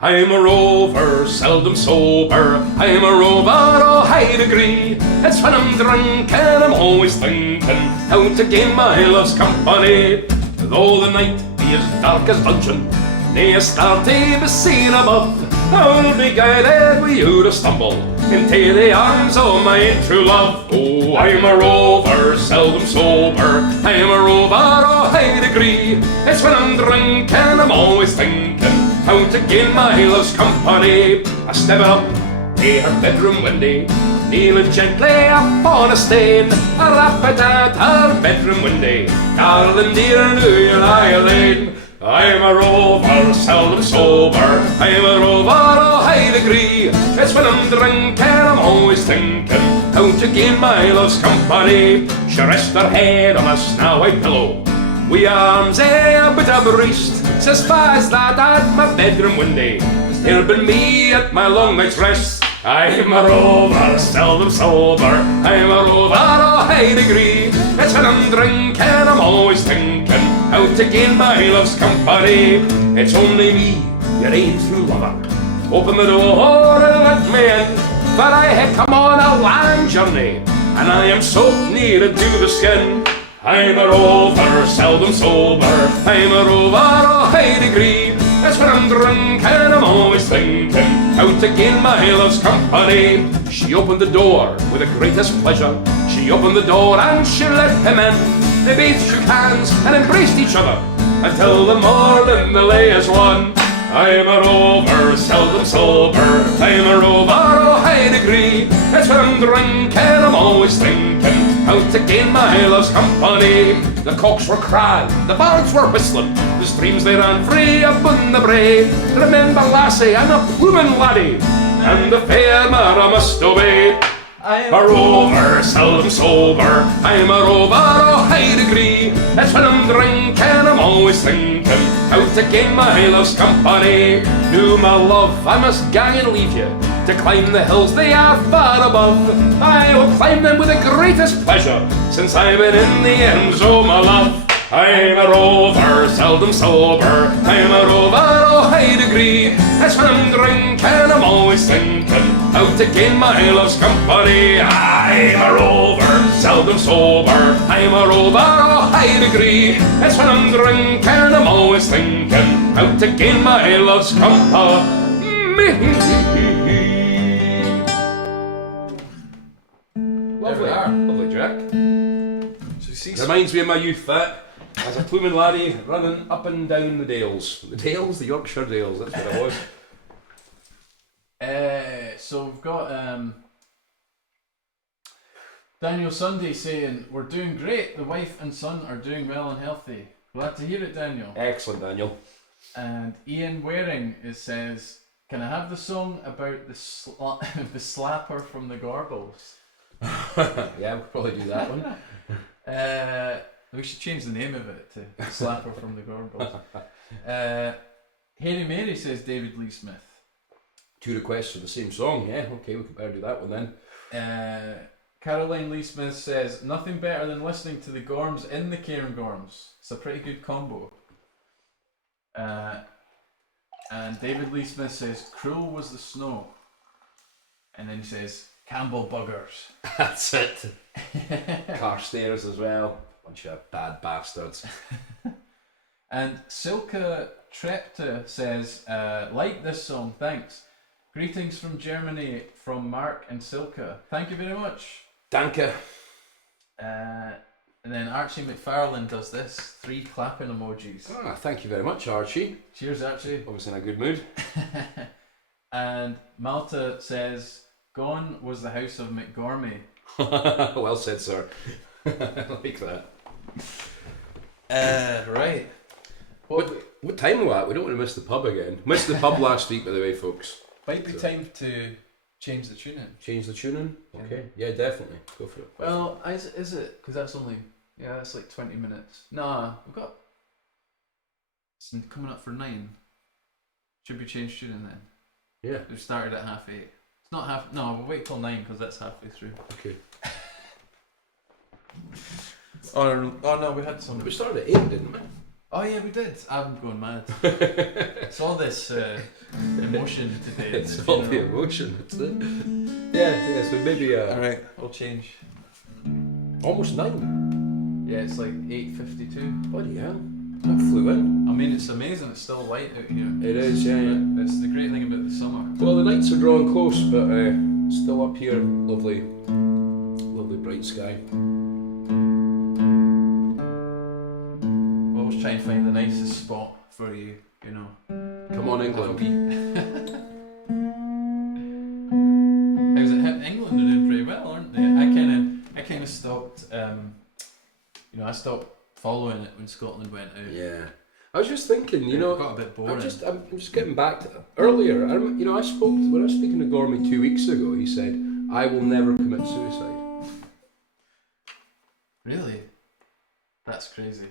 I'm a rover, seldom sober. I'm a rover of high degree. It's when I'm drunk and I'm always thinking how to gain my love's company. Though the night be as dark as dungeon, nay a star to be seen above, I'll be guided with you to stumble into the arms of my true love. Oh, I'm a rover, seldom sober. I'm a rover of high degree. It's when I'm drunk and I'm always thinking how to gain my love's company. I step up to her bedroom window, kneeling gently upon a stain. I rap it at her bedroom window, darling dear, do you lie alone? I'm a rover, seldom sober. I'm a rover of high degree. It's when I'm drunk and I'm always thinking how to gain my love's company. She rests her head on a snow-white pillow, with arms a bit of wrist. Says fast that at my bedroom window, disturbing me at my long night's rest. I'm a rover, seldom sober. I'm a rover of high degree. It's when I'm drunk and I'm always thinking how to gain my love's company. It's only me, your aim true lover. Open the door and let me in, for I had come on a long journey, and I am soaked near to the skin. I'm a rover, seldom sober. I'm a rover of high degree. That's when I'm drunk and I'm always thinking how to gain my love's company. She opened the door with the greatest pleasure. She opened the door and she let him in. They both shook hands and embraced each other until the morning the lay is won. I'm a rover, seldom sober. I'm a rover of high degree. That's when I'm drunk and I'm always thinking how to gain my love's company. The cocks were crowing, the birds were whistling, the streams they ran free upon the brae. Remember lassie and a bloomin' laddie, and the fair mare must obey. I'm a rover, seldom sober. I'm a rover of high degree. That's when I'm drunk and I'm always thinking how to gain my love's company. No, my love, I must gang and leave you to climb the hills they are far above. I will climb them with the greatest pleasure, since I've been in the arms of my love. I'm a rover, seldom sober. I'm a rover of high degree. That's when I'm drunk and I'm always thinking how to gain my love's company. I'm a rover, seldom sober. I'm a rover of high degree. That's when I'm drunk and I'm always thinking how to gain my love's company. Lovely, lovely, Jack. Reminds me of my youth, that. As a pluming laddie running up and down the dales. The dales? The Yorkshire Dales, that's what it was. So we've got Daniel Sunday saying, we're doing great, the wife and son are doing well and healthy. Glad to hear it, Daniel. Excellent, Daniel. And Ian Waring says, can I have the song about the the slapper from the Gorbals? Yeah, we'll probably do that one. We should change the name of it to The Slapper from the Gorbals. Harry Mary says David Lee Smith. 2 requests for the same song, yeah, okay, we can better do that one then. Caroline Lee Smith says, nothing better than listening to the Gorms in the Cairngorms. It's a pretty good combo. And David Lee Smith says, cruel was the snow. And then he says, Campbell buggers. That's it. Carstairs as well. Bunch of bad bastards. And Silka Trepta says, like this song, thanks. Greetings from Germany from Mark and Silka. Thank you very much. Danke. And then Archie McFarlane does this, 3 clapping emojis. Ah, thank you very much, Archie. Cheers, Archie. I was in a good mood. And Malta says, gone was the house of McGormy. Well said, sir. I like that. Right. What time are we at? We don't want to miss the pub again. Missed the pub last week, by the way, folks. Might be time to change the tune in. Change the tuning? Okay. Yeah, definitely. Go for it. Well, is it? Because that's only, that's like 20 minutes. Nah, we've got, it's coming up for 9. Should we change tune in then? Yeah. We've started at 8:30. It's not half, no, we'll wait till 9 because that's halfway through. Okay. Oh no, we had some. We started at 8, didn't we? Oh yeah, we did. I'm going mad. It's all this emotion today. It's all the emotion. It's it. Yeah. So maybe. Alright, we'll change. Almost 9. Yeah, it's like 8:52. Bloody hell! That flew in. I mean, it's amazing. It's still light out here. It is, yeah. It's the great thing about the summer. Well, the nights are drawing close, but still up here, lovely bright sky. We'll always try and find the nicest spot for you. Come on, England. How's it? England are doing pretty well, aren't they? I kind of stopped. I stopped following it when Scotland went out. Yeah. I was just thinking, It got a bit boring. I'm just getting back to earlier. when I was speaking to Gormy 2 weeks ago. He said, "I will never commit suicide." Really? That's crazy.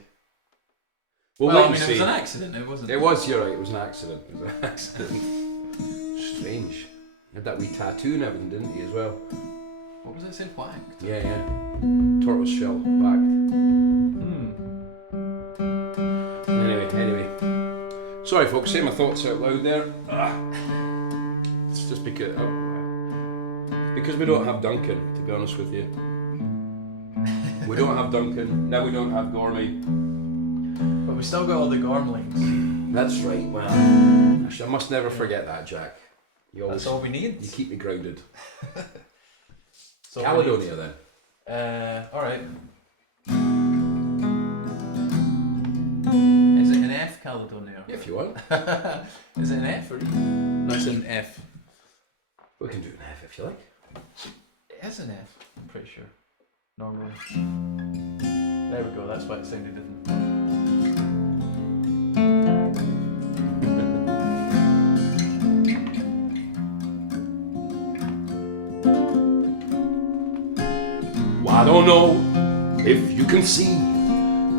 Well, I mean, it was an accident. It wasn't. It was. You're right. It was an accident. It was an accident. Strange. You had that wee tattoo and everything, didn't you, as well? What was it saying? Planked? Yeah. Tortoise shell back. Anyway. Sorry, folks. Say my thoughts out loud there. It's just because we don't have Duncan. To be honest with you, we don't have Duncan. Now we don't have Gormy. But we still got all the Gormlings. That's right. Well, I must never forget that, Jack. That's all we need. You keep me grounded. So Caledonia, then. All right. Is it an F, Caledonia? If you want, Is it an F or E? No, it's an F. we can do an F if you like. It is an F. I'm pretty sure. Normally. There we go. That's why it sounded different. I don't know if you can see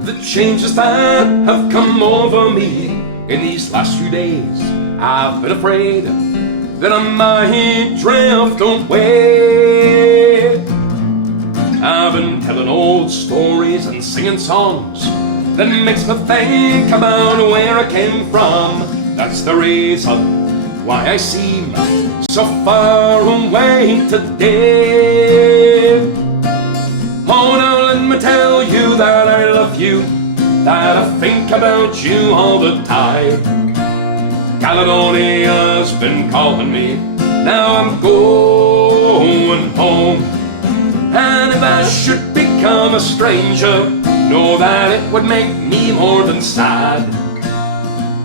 the changes that have come over me in these last few days. I've been afraid that I might drift away. I've been telling old stories and singing songs that makes me think about where I came from. That's the reason why I seem so far away today. Oh, now let me tell you that I love you, that I think about you all the time. Caledonia's been calling me, now I'm going home. And if I should become a stranger, know that it would make me more than sad.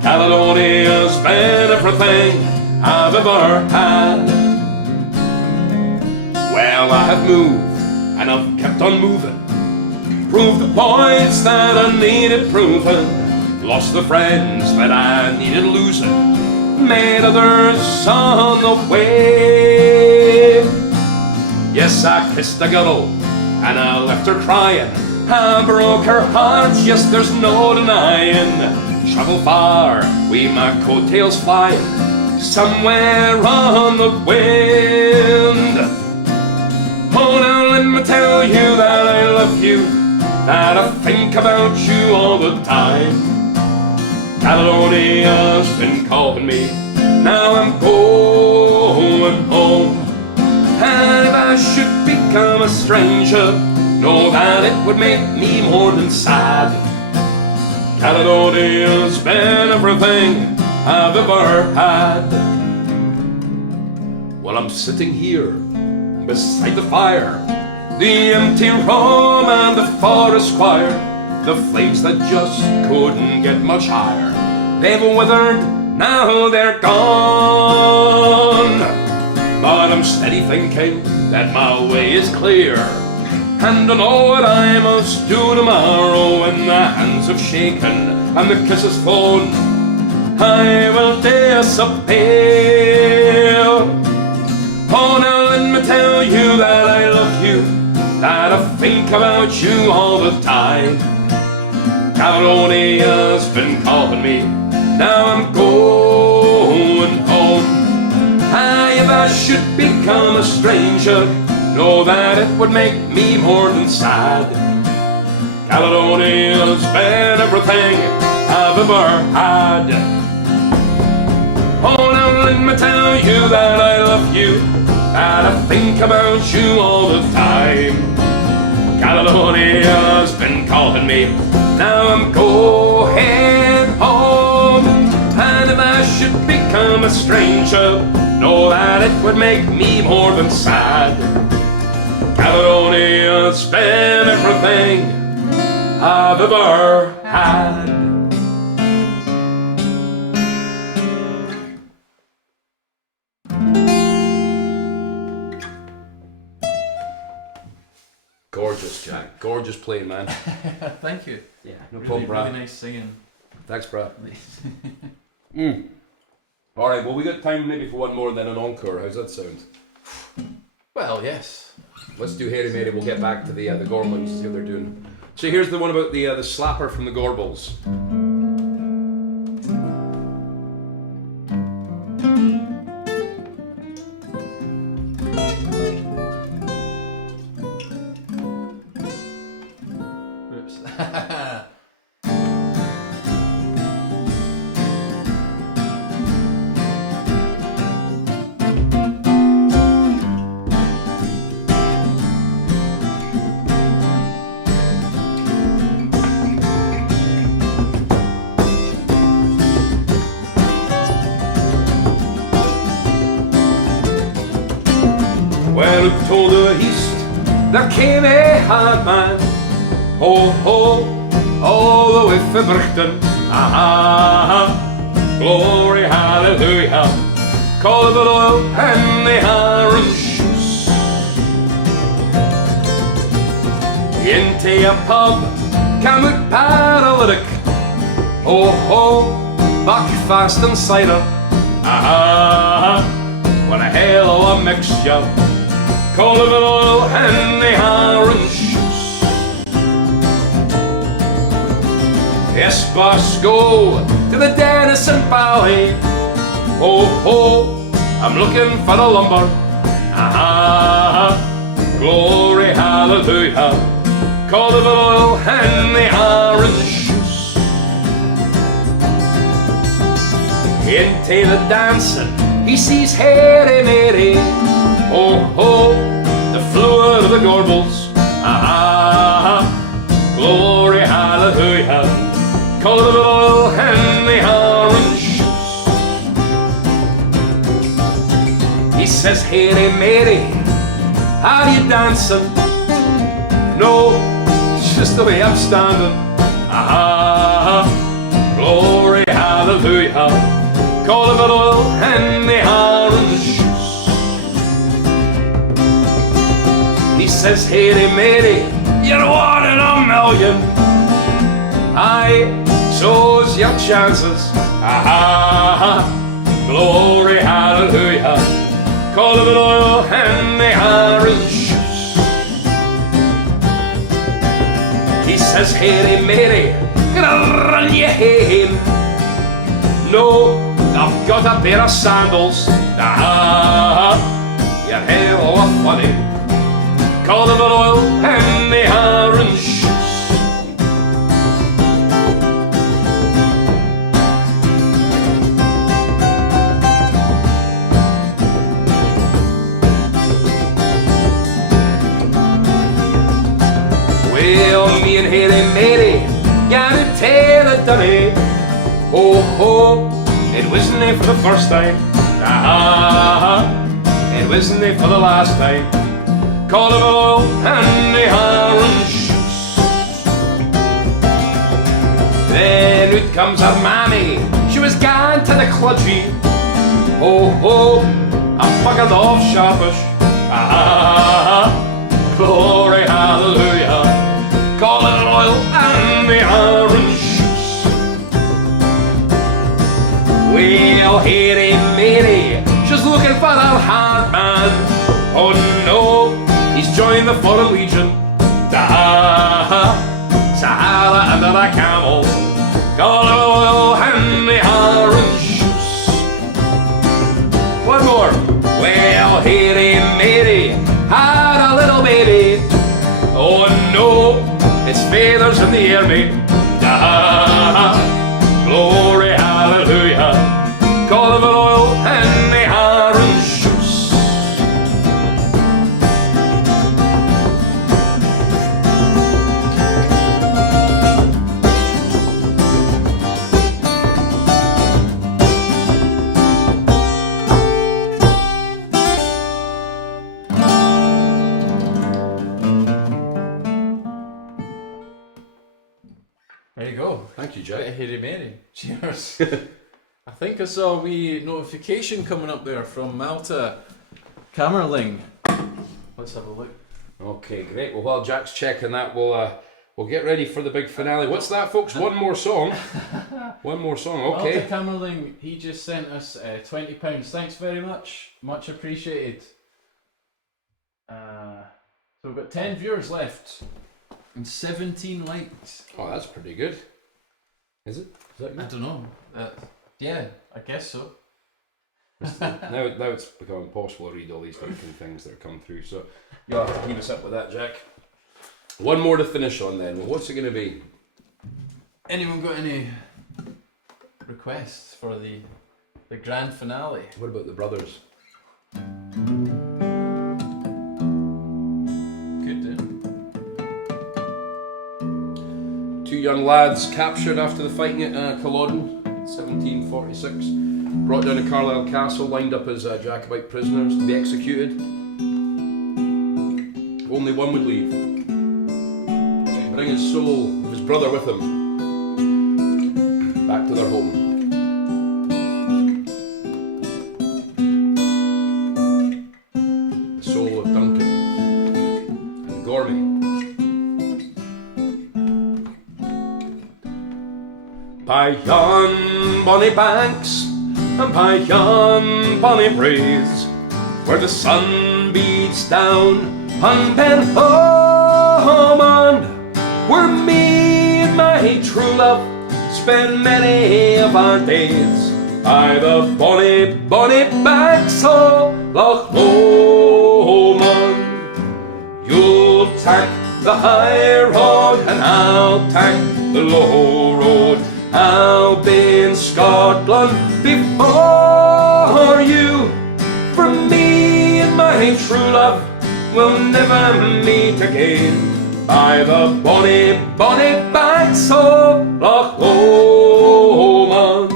Caledonia's been everything I've ever had. Well, I have moved, and I've kept on moving, proved the points that I needed proving, lost the friends that I needed losing, made others on the way. Yes, I kissed a girl and I left her crying, I broke her heart, yes, there's no denying. Travel far, with my coattails flying, somewhere on the wind. Oh, now let me tell you that I love you, that I think about you all the time. Caledonia's been calling me, now I'm going home. And if I should become a stranger, know that it would make me more than sad. Caledonia's been everything I've ever had. Well, I'm sitting here beside the fire, the empty room and the forest choir, the flames that just couldn't get much higher. They've withered, now they're gone. But I'm steady thinking that my way is clear, and I know what I must do tomorrow. When the hands have shaken and the kisses flown, I will disappear. Oh, now let me tell you that I love you, that I think about you all the time. Caledonia's been calling me, now I'm going home. If I should become a stranger, know that it would make me more than sad. Caledonia's been everything I've ever had. Oh, now let me tell you that I love you, that I think about you all the time. Caledonia's been calling me, now I'm going home. And if I should become a stranger, know that it would make me more than sad. Caledonia's been everything I've ever had. Gorgeous, Jack. Gorgeous playing, man. Thank you. Yeah, no Really, problem, brah. really nice singing. Thanks, brah. All right, well, we got time maybe for one more and then an encore. How's that sound? Well, yes. Let's do Harry Mary. We'll get back to the Gormans, see what they're doing. So here's the one about the slapper from the Gorbals. Whoops. Well, up to the east there came a hard man, ho ho, all the way from Brighton. Glory, hallelujah, call the oil and the orange juice. Into a pub, came out paralytic, ho ho, back fast and cider. What a hell of a mixture, call of oil and the orange juice. Yes, boss, go to the Denison Valley. Oh, oh, I'm looking for the lumber. Glory, hallelujah, call of oil and the orange juice. Into the dancing, he sees Harry Mary. Oh, oh, the fluid of the Gorbals. Glory, hallelujah, call of oil and the orange juice. He says, Harry Mary, are you dancing? No, it's just the way I'm standing. Glory, hallelujah, call of oil and the orange juice. He says, Harry Mary, you're one in a million. Aye, so's your chances. Glory, hallelujah, call of oil and the orange juice. He says, Harry Mary, gonna run you home. No, I've got a pair of sandals. You're hell of funny, call of oil and the orange juice. to me. Oh ho, it wasn't for the first time. It wasn't for the last time. Olive oil and the orange juice. Then out comes her mammy. She was gone to the cludgy. Oh ho, I'm fucking off sharpish. Glory, hallelujah. Olive oil and the orange juice. Well, Harry Mary, she's looking for her hard man. Oh no, he's joined the Foreign Legion. Sahara under the camels. Olive oil and the orange juice. One more. Well, Harry Mary had a little baby. Oh no, his feathers in the air, mate. Glory, hallelujah. Olive oil and the orange juice. There you go. Thank you, Bit of Jack. Hairy Mary. Cheers. I think I saw a wee notification coming up there from Malta Camerling. Let's have a look. Okay, great. Well, while Jack's checking that, we'll get ready for the big finale. What's that, folks? One more song. One more song. Okay. Malta Camerling, he just sent us £20. Thanks very much. Much appreciated. So we've got 10 viewers left and 17 likes. Oh, that's pretty good. Is it? Is that I good? don't know. Yeah, I guess so. now it's become impossible to read all these Duncan things that come through. So you'll have to keep us up with that, Jack. One more to finish on then. Well, what's it going to be? Anyone got any requests for the grand finale? What about the brothers? Could do. Two young lads captured after the fighting at Culloden, 1746, brought down to Carlisle Castle, lined up as Jacobite prisoners to be executed. Only one would leave. He'd bring his soul of his brother with him back to their home. The soul of Duncan and Gormy. By yon bonny banks and by yon bonny braes, where the sun beats down on Ben Lomond, where me and my true love spend many of our days, by the bonny, bonny banks of Loch Lomond. You'll tack the high road and I'll tack the low road. I'll be in Scotland before you. For me and my true love will never meet again, by the bonny, bonny banks of Loch Lomond.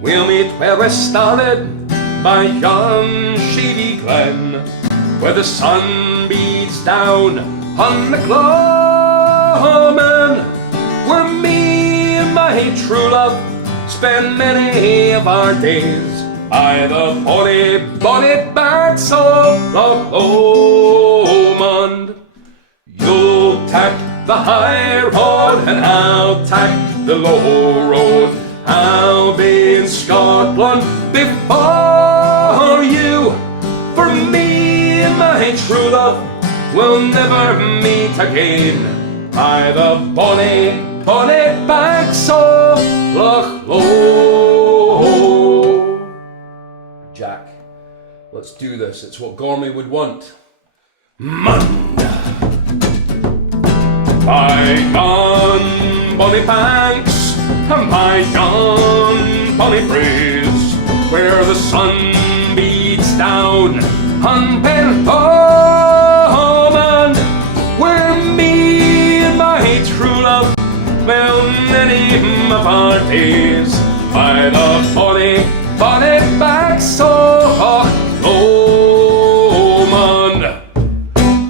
We'll meet where we started, by yon shady glen, where the sun beats down on the gloamin', where me my true love spend many of our days, by the bonny, bonny banks of Loch Lomond. You'll tack the high road and I'll tack the low road. I'll be in Scotland before you. For me and my true love will never meet again, by the bonny, bonny banks of Loch Lomond. Jack, let's do this. It's what Gormy would want. Mund. By yon bonny banks and by yon bonny braes, where the sun beats down on Ben Lomond, where me and my true love well, many parties by the bonny back so Lomond.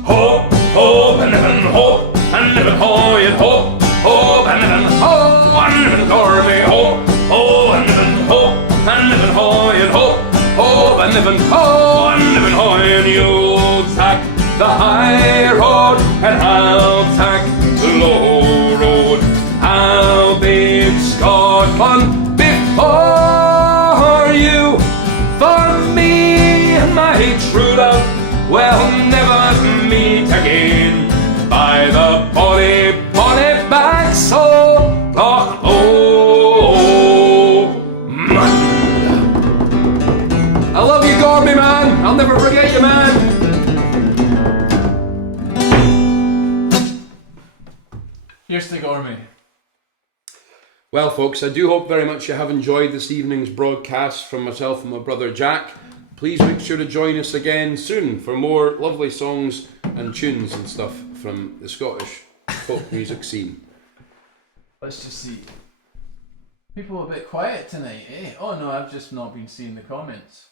Hope, hope, and living hope, and living ho, and hope, hope, and living ho, and living Gormy, hope, ho, and living hope, and living ho, and hope, hope, and living ho, and living ho, and you'll tack the high road, and I'll tack the low road. I'll bid Scotland before you, for me and my true love will never meet again by the bonny back so Loch Lomond. I love you, Gormy, man. I'll never forget you, man. Here's to Gormy. Well, folks, I do hope very much you have enjoyed this evening's broadcast from myself and my brother Jack. Please make sure to join us again soon for more lovely songs and tunes and stuff from the Scottish folk music scene. Let's just see. People a bit quiet tonight, eh? Oh no, I've just not been seeing the comments.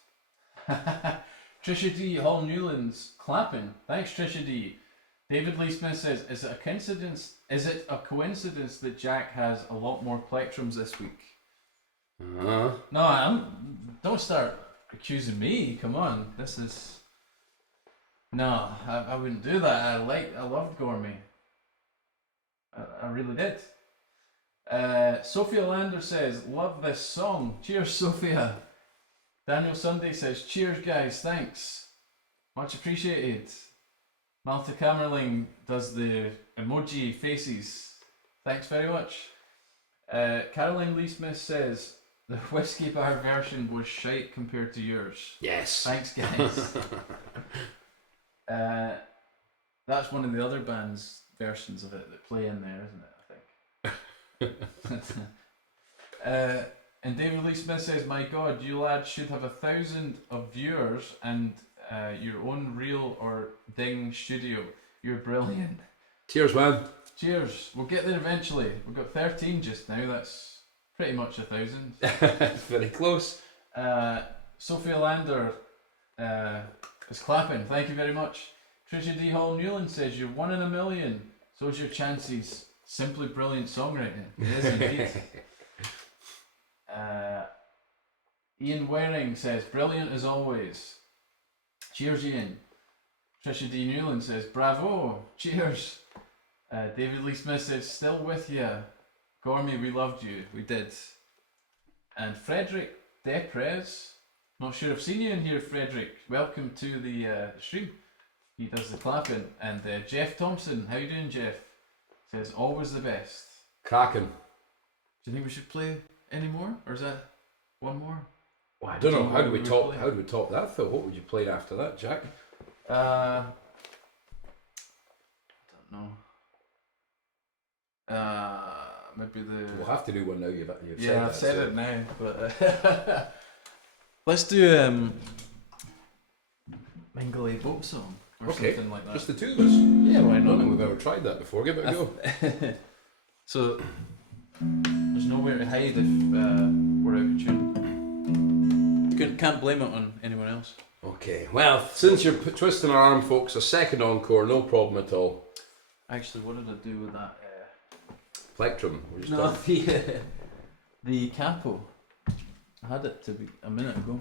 Trisha D. Hall Newlands clapping. Thanks, Trisha D. David Lee Smith says, is it a coincidence that Jack has a lot more plectrums this week? No, don't start accusing me. Come on, this is... No, I wouldn't do that. I loved Gormy. I really did. Sophia Lander says, love this song. Cheers, Sophia. Daniel Sunday says, cheers guys, thanks. Much appreciated. Malta Camerling does the emoji faces. Thanks very much. Caroline Lee Smith says, the Whiskey Bar version was shite compared to yours. Yes. Thanks guys. That's one of the other band's versions of it that play in there, isn't it? I think. And David Lee Smith says, my god, you lads should have 1,000 of viewers and your own reel or ding studio. You're brilliant. Cheers, man. Cheers. We'll get there eventually. We've got 13 just now. That's pretty much 1,000. It's very close. Sophia Lander is clapping. Thank you very much. Trisha D. Hall Newland says, you're 1 in a million. So's your chances. Simply brilliant songwriting. It is indeed. Ian Waring says, brilliant as always. Cheers, Ian. Trisha D. Newland says, bravo. Cheers. David Lee Smith says, still with you. Gormy, we loved you. We did. And Frederick Deprez, not sure I've seen you in here, Frederick. Welcome to the stream. He does the clapping. And Jeff Thompson, how you doing, Jeff? Says, always the best. Cracking. Do you think we should play any more? Or is that one more? Well, I don't know. How do we top that, Phil? What would you play after that, Jack? I don't know. Maybe the... We'll have to do one now. You've said yeah, that. I've said it now, but let's do Mingly Boat Song or something like that. Just the two of us. Yeah, why I don't not? think we've ever tried that before. Give it a go. So there's nowhere to hide if we're out of tune. Can't blame it on anyone else. Okay. Well, since you're twisting our arm, folks, a second encore, no problem at all. Actually, what did I do with that? Plectrum. We're just No, done. the capo. I had it a minute ago.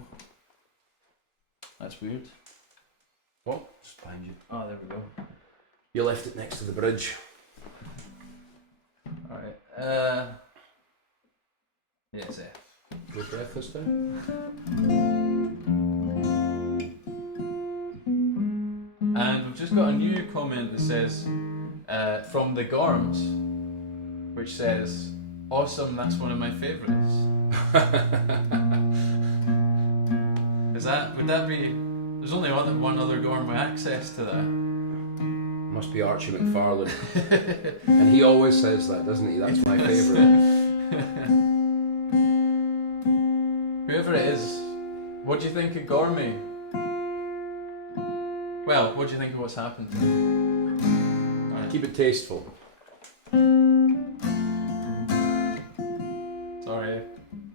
That's weird. What? Just behind you. Oh, there we go. You left it next to the bridge. Alright. Yeah, it's F. Go for F this time. And we've just got a new comment that says, from the Gorms, which says, awesome, that's one of my favourites. Would that be, there's only one other Gorm with access to that. Must be Archie McFarlane. And he always says that, doesn't he? That's my favourite. Whoever it is, what do you think of Gormy? Well, what do you think of what's happened? Keep it tasteful.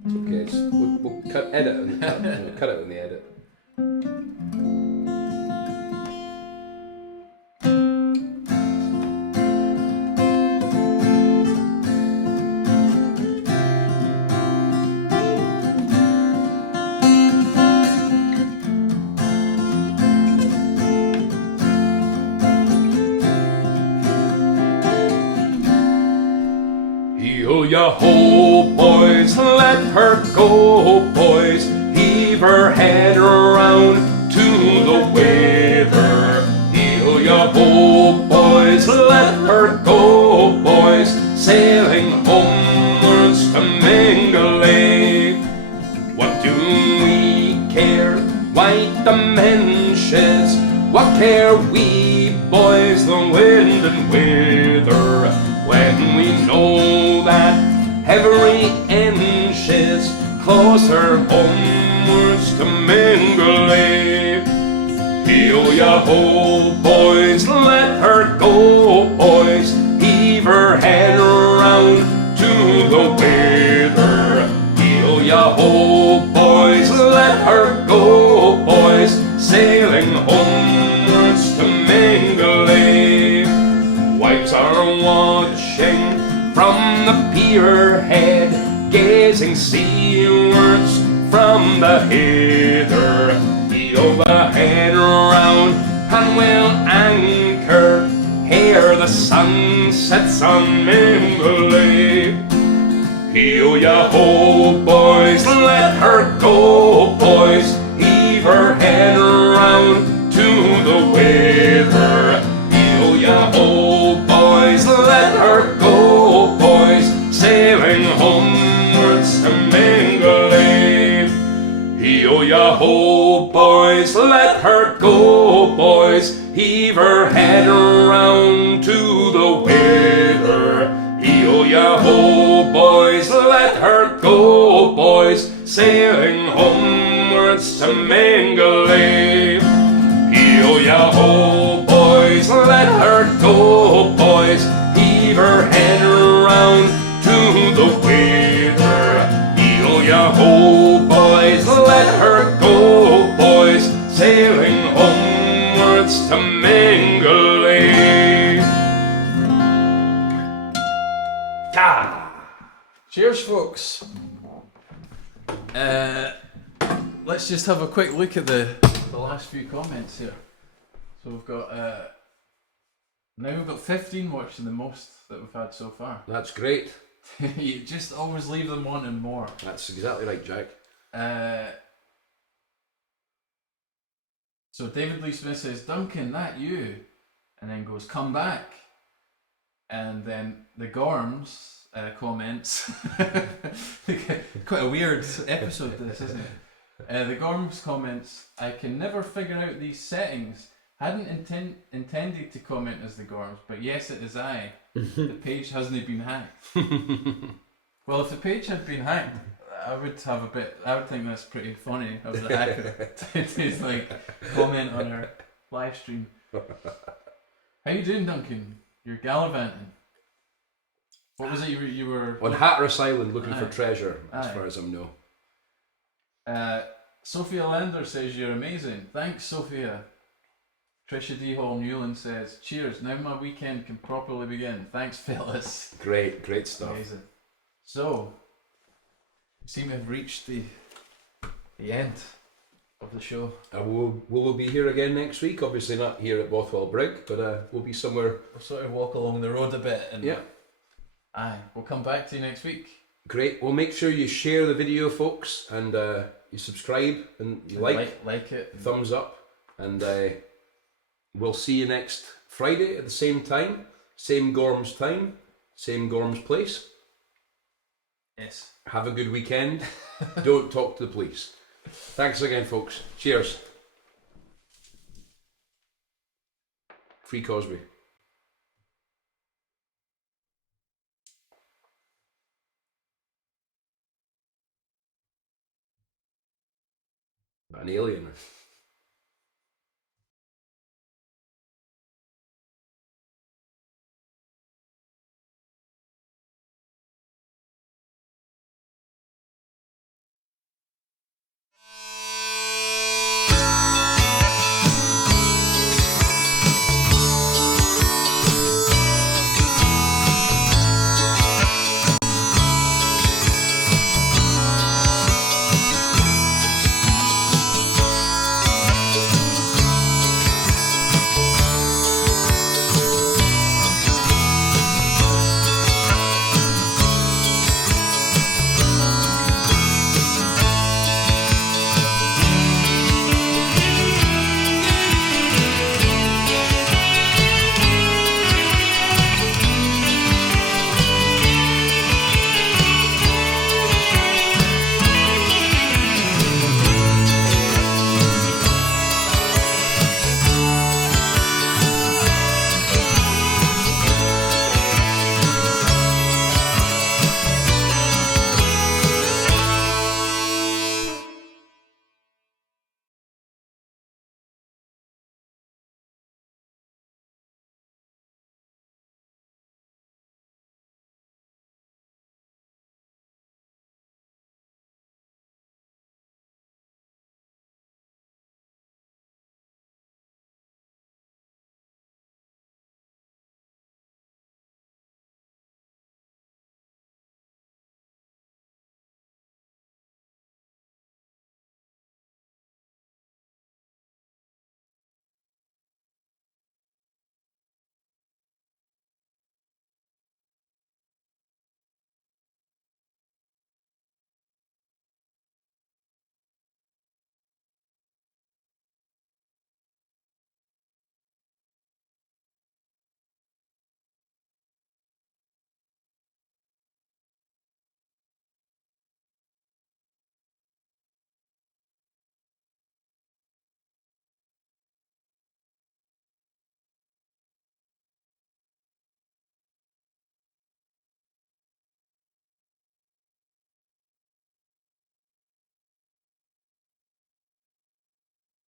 It's okay. We'll edit it. We'll cut it in the edit. Yo-ho, boys, let her go, boys. Heave her head around to the weather. Yo-ho, boys, let her go, boys. Sailing homewards to Mandolin. What do we care? White the mentions. What care we, boys, the wind and weather? When we know that every inch is closer homewards to Mandolin. Yo-ho, boys, let her go, boys. Heave her head around to the weather. Yo-ho, boys, let her go, boys. Sailing homewards to Mandolin. Wives are watching from the pier head, gazing seawards from the heather. Heel the head round and we'll anchor ere the sun sets on Mandolin. Yo-ho, boys, let her go, boys. Heave her head round to the weather. Yo-ho, boys, let her go, boys. Sailing homewards to Mandolin. Yo-ho, boys, let her go, boys. Heave her head round to the weather. Yo-ho, boys, let her go, boys. Sailing homewards to Mandolin. Yo-ho, boys, let her go, boys. Heave her head round to the weather. Yo-ho, boys, let her go, boys. Sailing homewards to Mandolin. Ta! Cheers, folks. Let's just have a quick look at the last few comments here. So we've got now we've got 15 watching, the most that we've had so far. That's great. You just always leave them wanting more. That's exactly right, Jack. So David Lee Smith says, Duncan, that you? And then goes, come back. And then the Gorms comments. Quite a weird episode this, isn't it? The Gorms comments, I can never figure out these settings. Hadn't intended to comment as the Gorms, but yes, it is I. The page hasn't been hacked. Well, if the page had been hacked, I would think that's pretty funny of the hacker to like comment on our live stream. How you doing, Duncan? You're gallivanting. What was it you were on Hatteras Island looking for treasure, as far as I know. Sophia Lander says you're amazing. Thanks, Sophia. Trisha D. Hall Newland says, cheers, now my weekend can properly begin. Thanks, fellas. Great stuff. Amazing. So, we seem to have reached the end of the show. We'll be here again next week. Obviously not here at Bothwell Brig, but we'll be somewhere. We'll sort of walk along the road a bit. And yeah. We'll come back to you next week. Great. Well, make sure you share the video, folks, and you subscribe and you like it. Thumbs up, and we'll see you next Friday at the same time, same Gorms time, same Gorms place. Yes. Have a good weekend. Don't talk to the police. Thanks again, folks. Cheers. Free Cosby. An alien.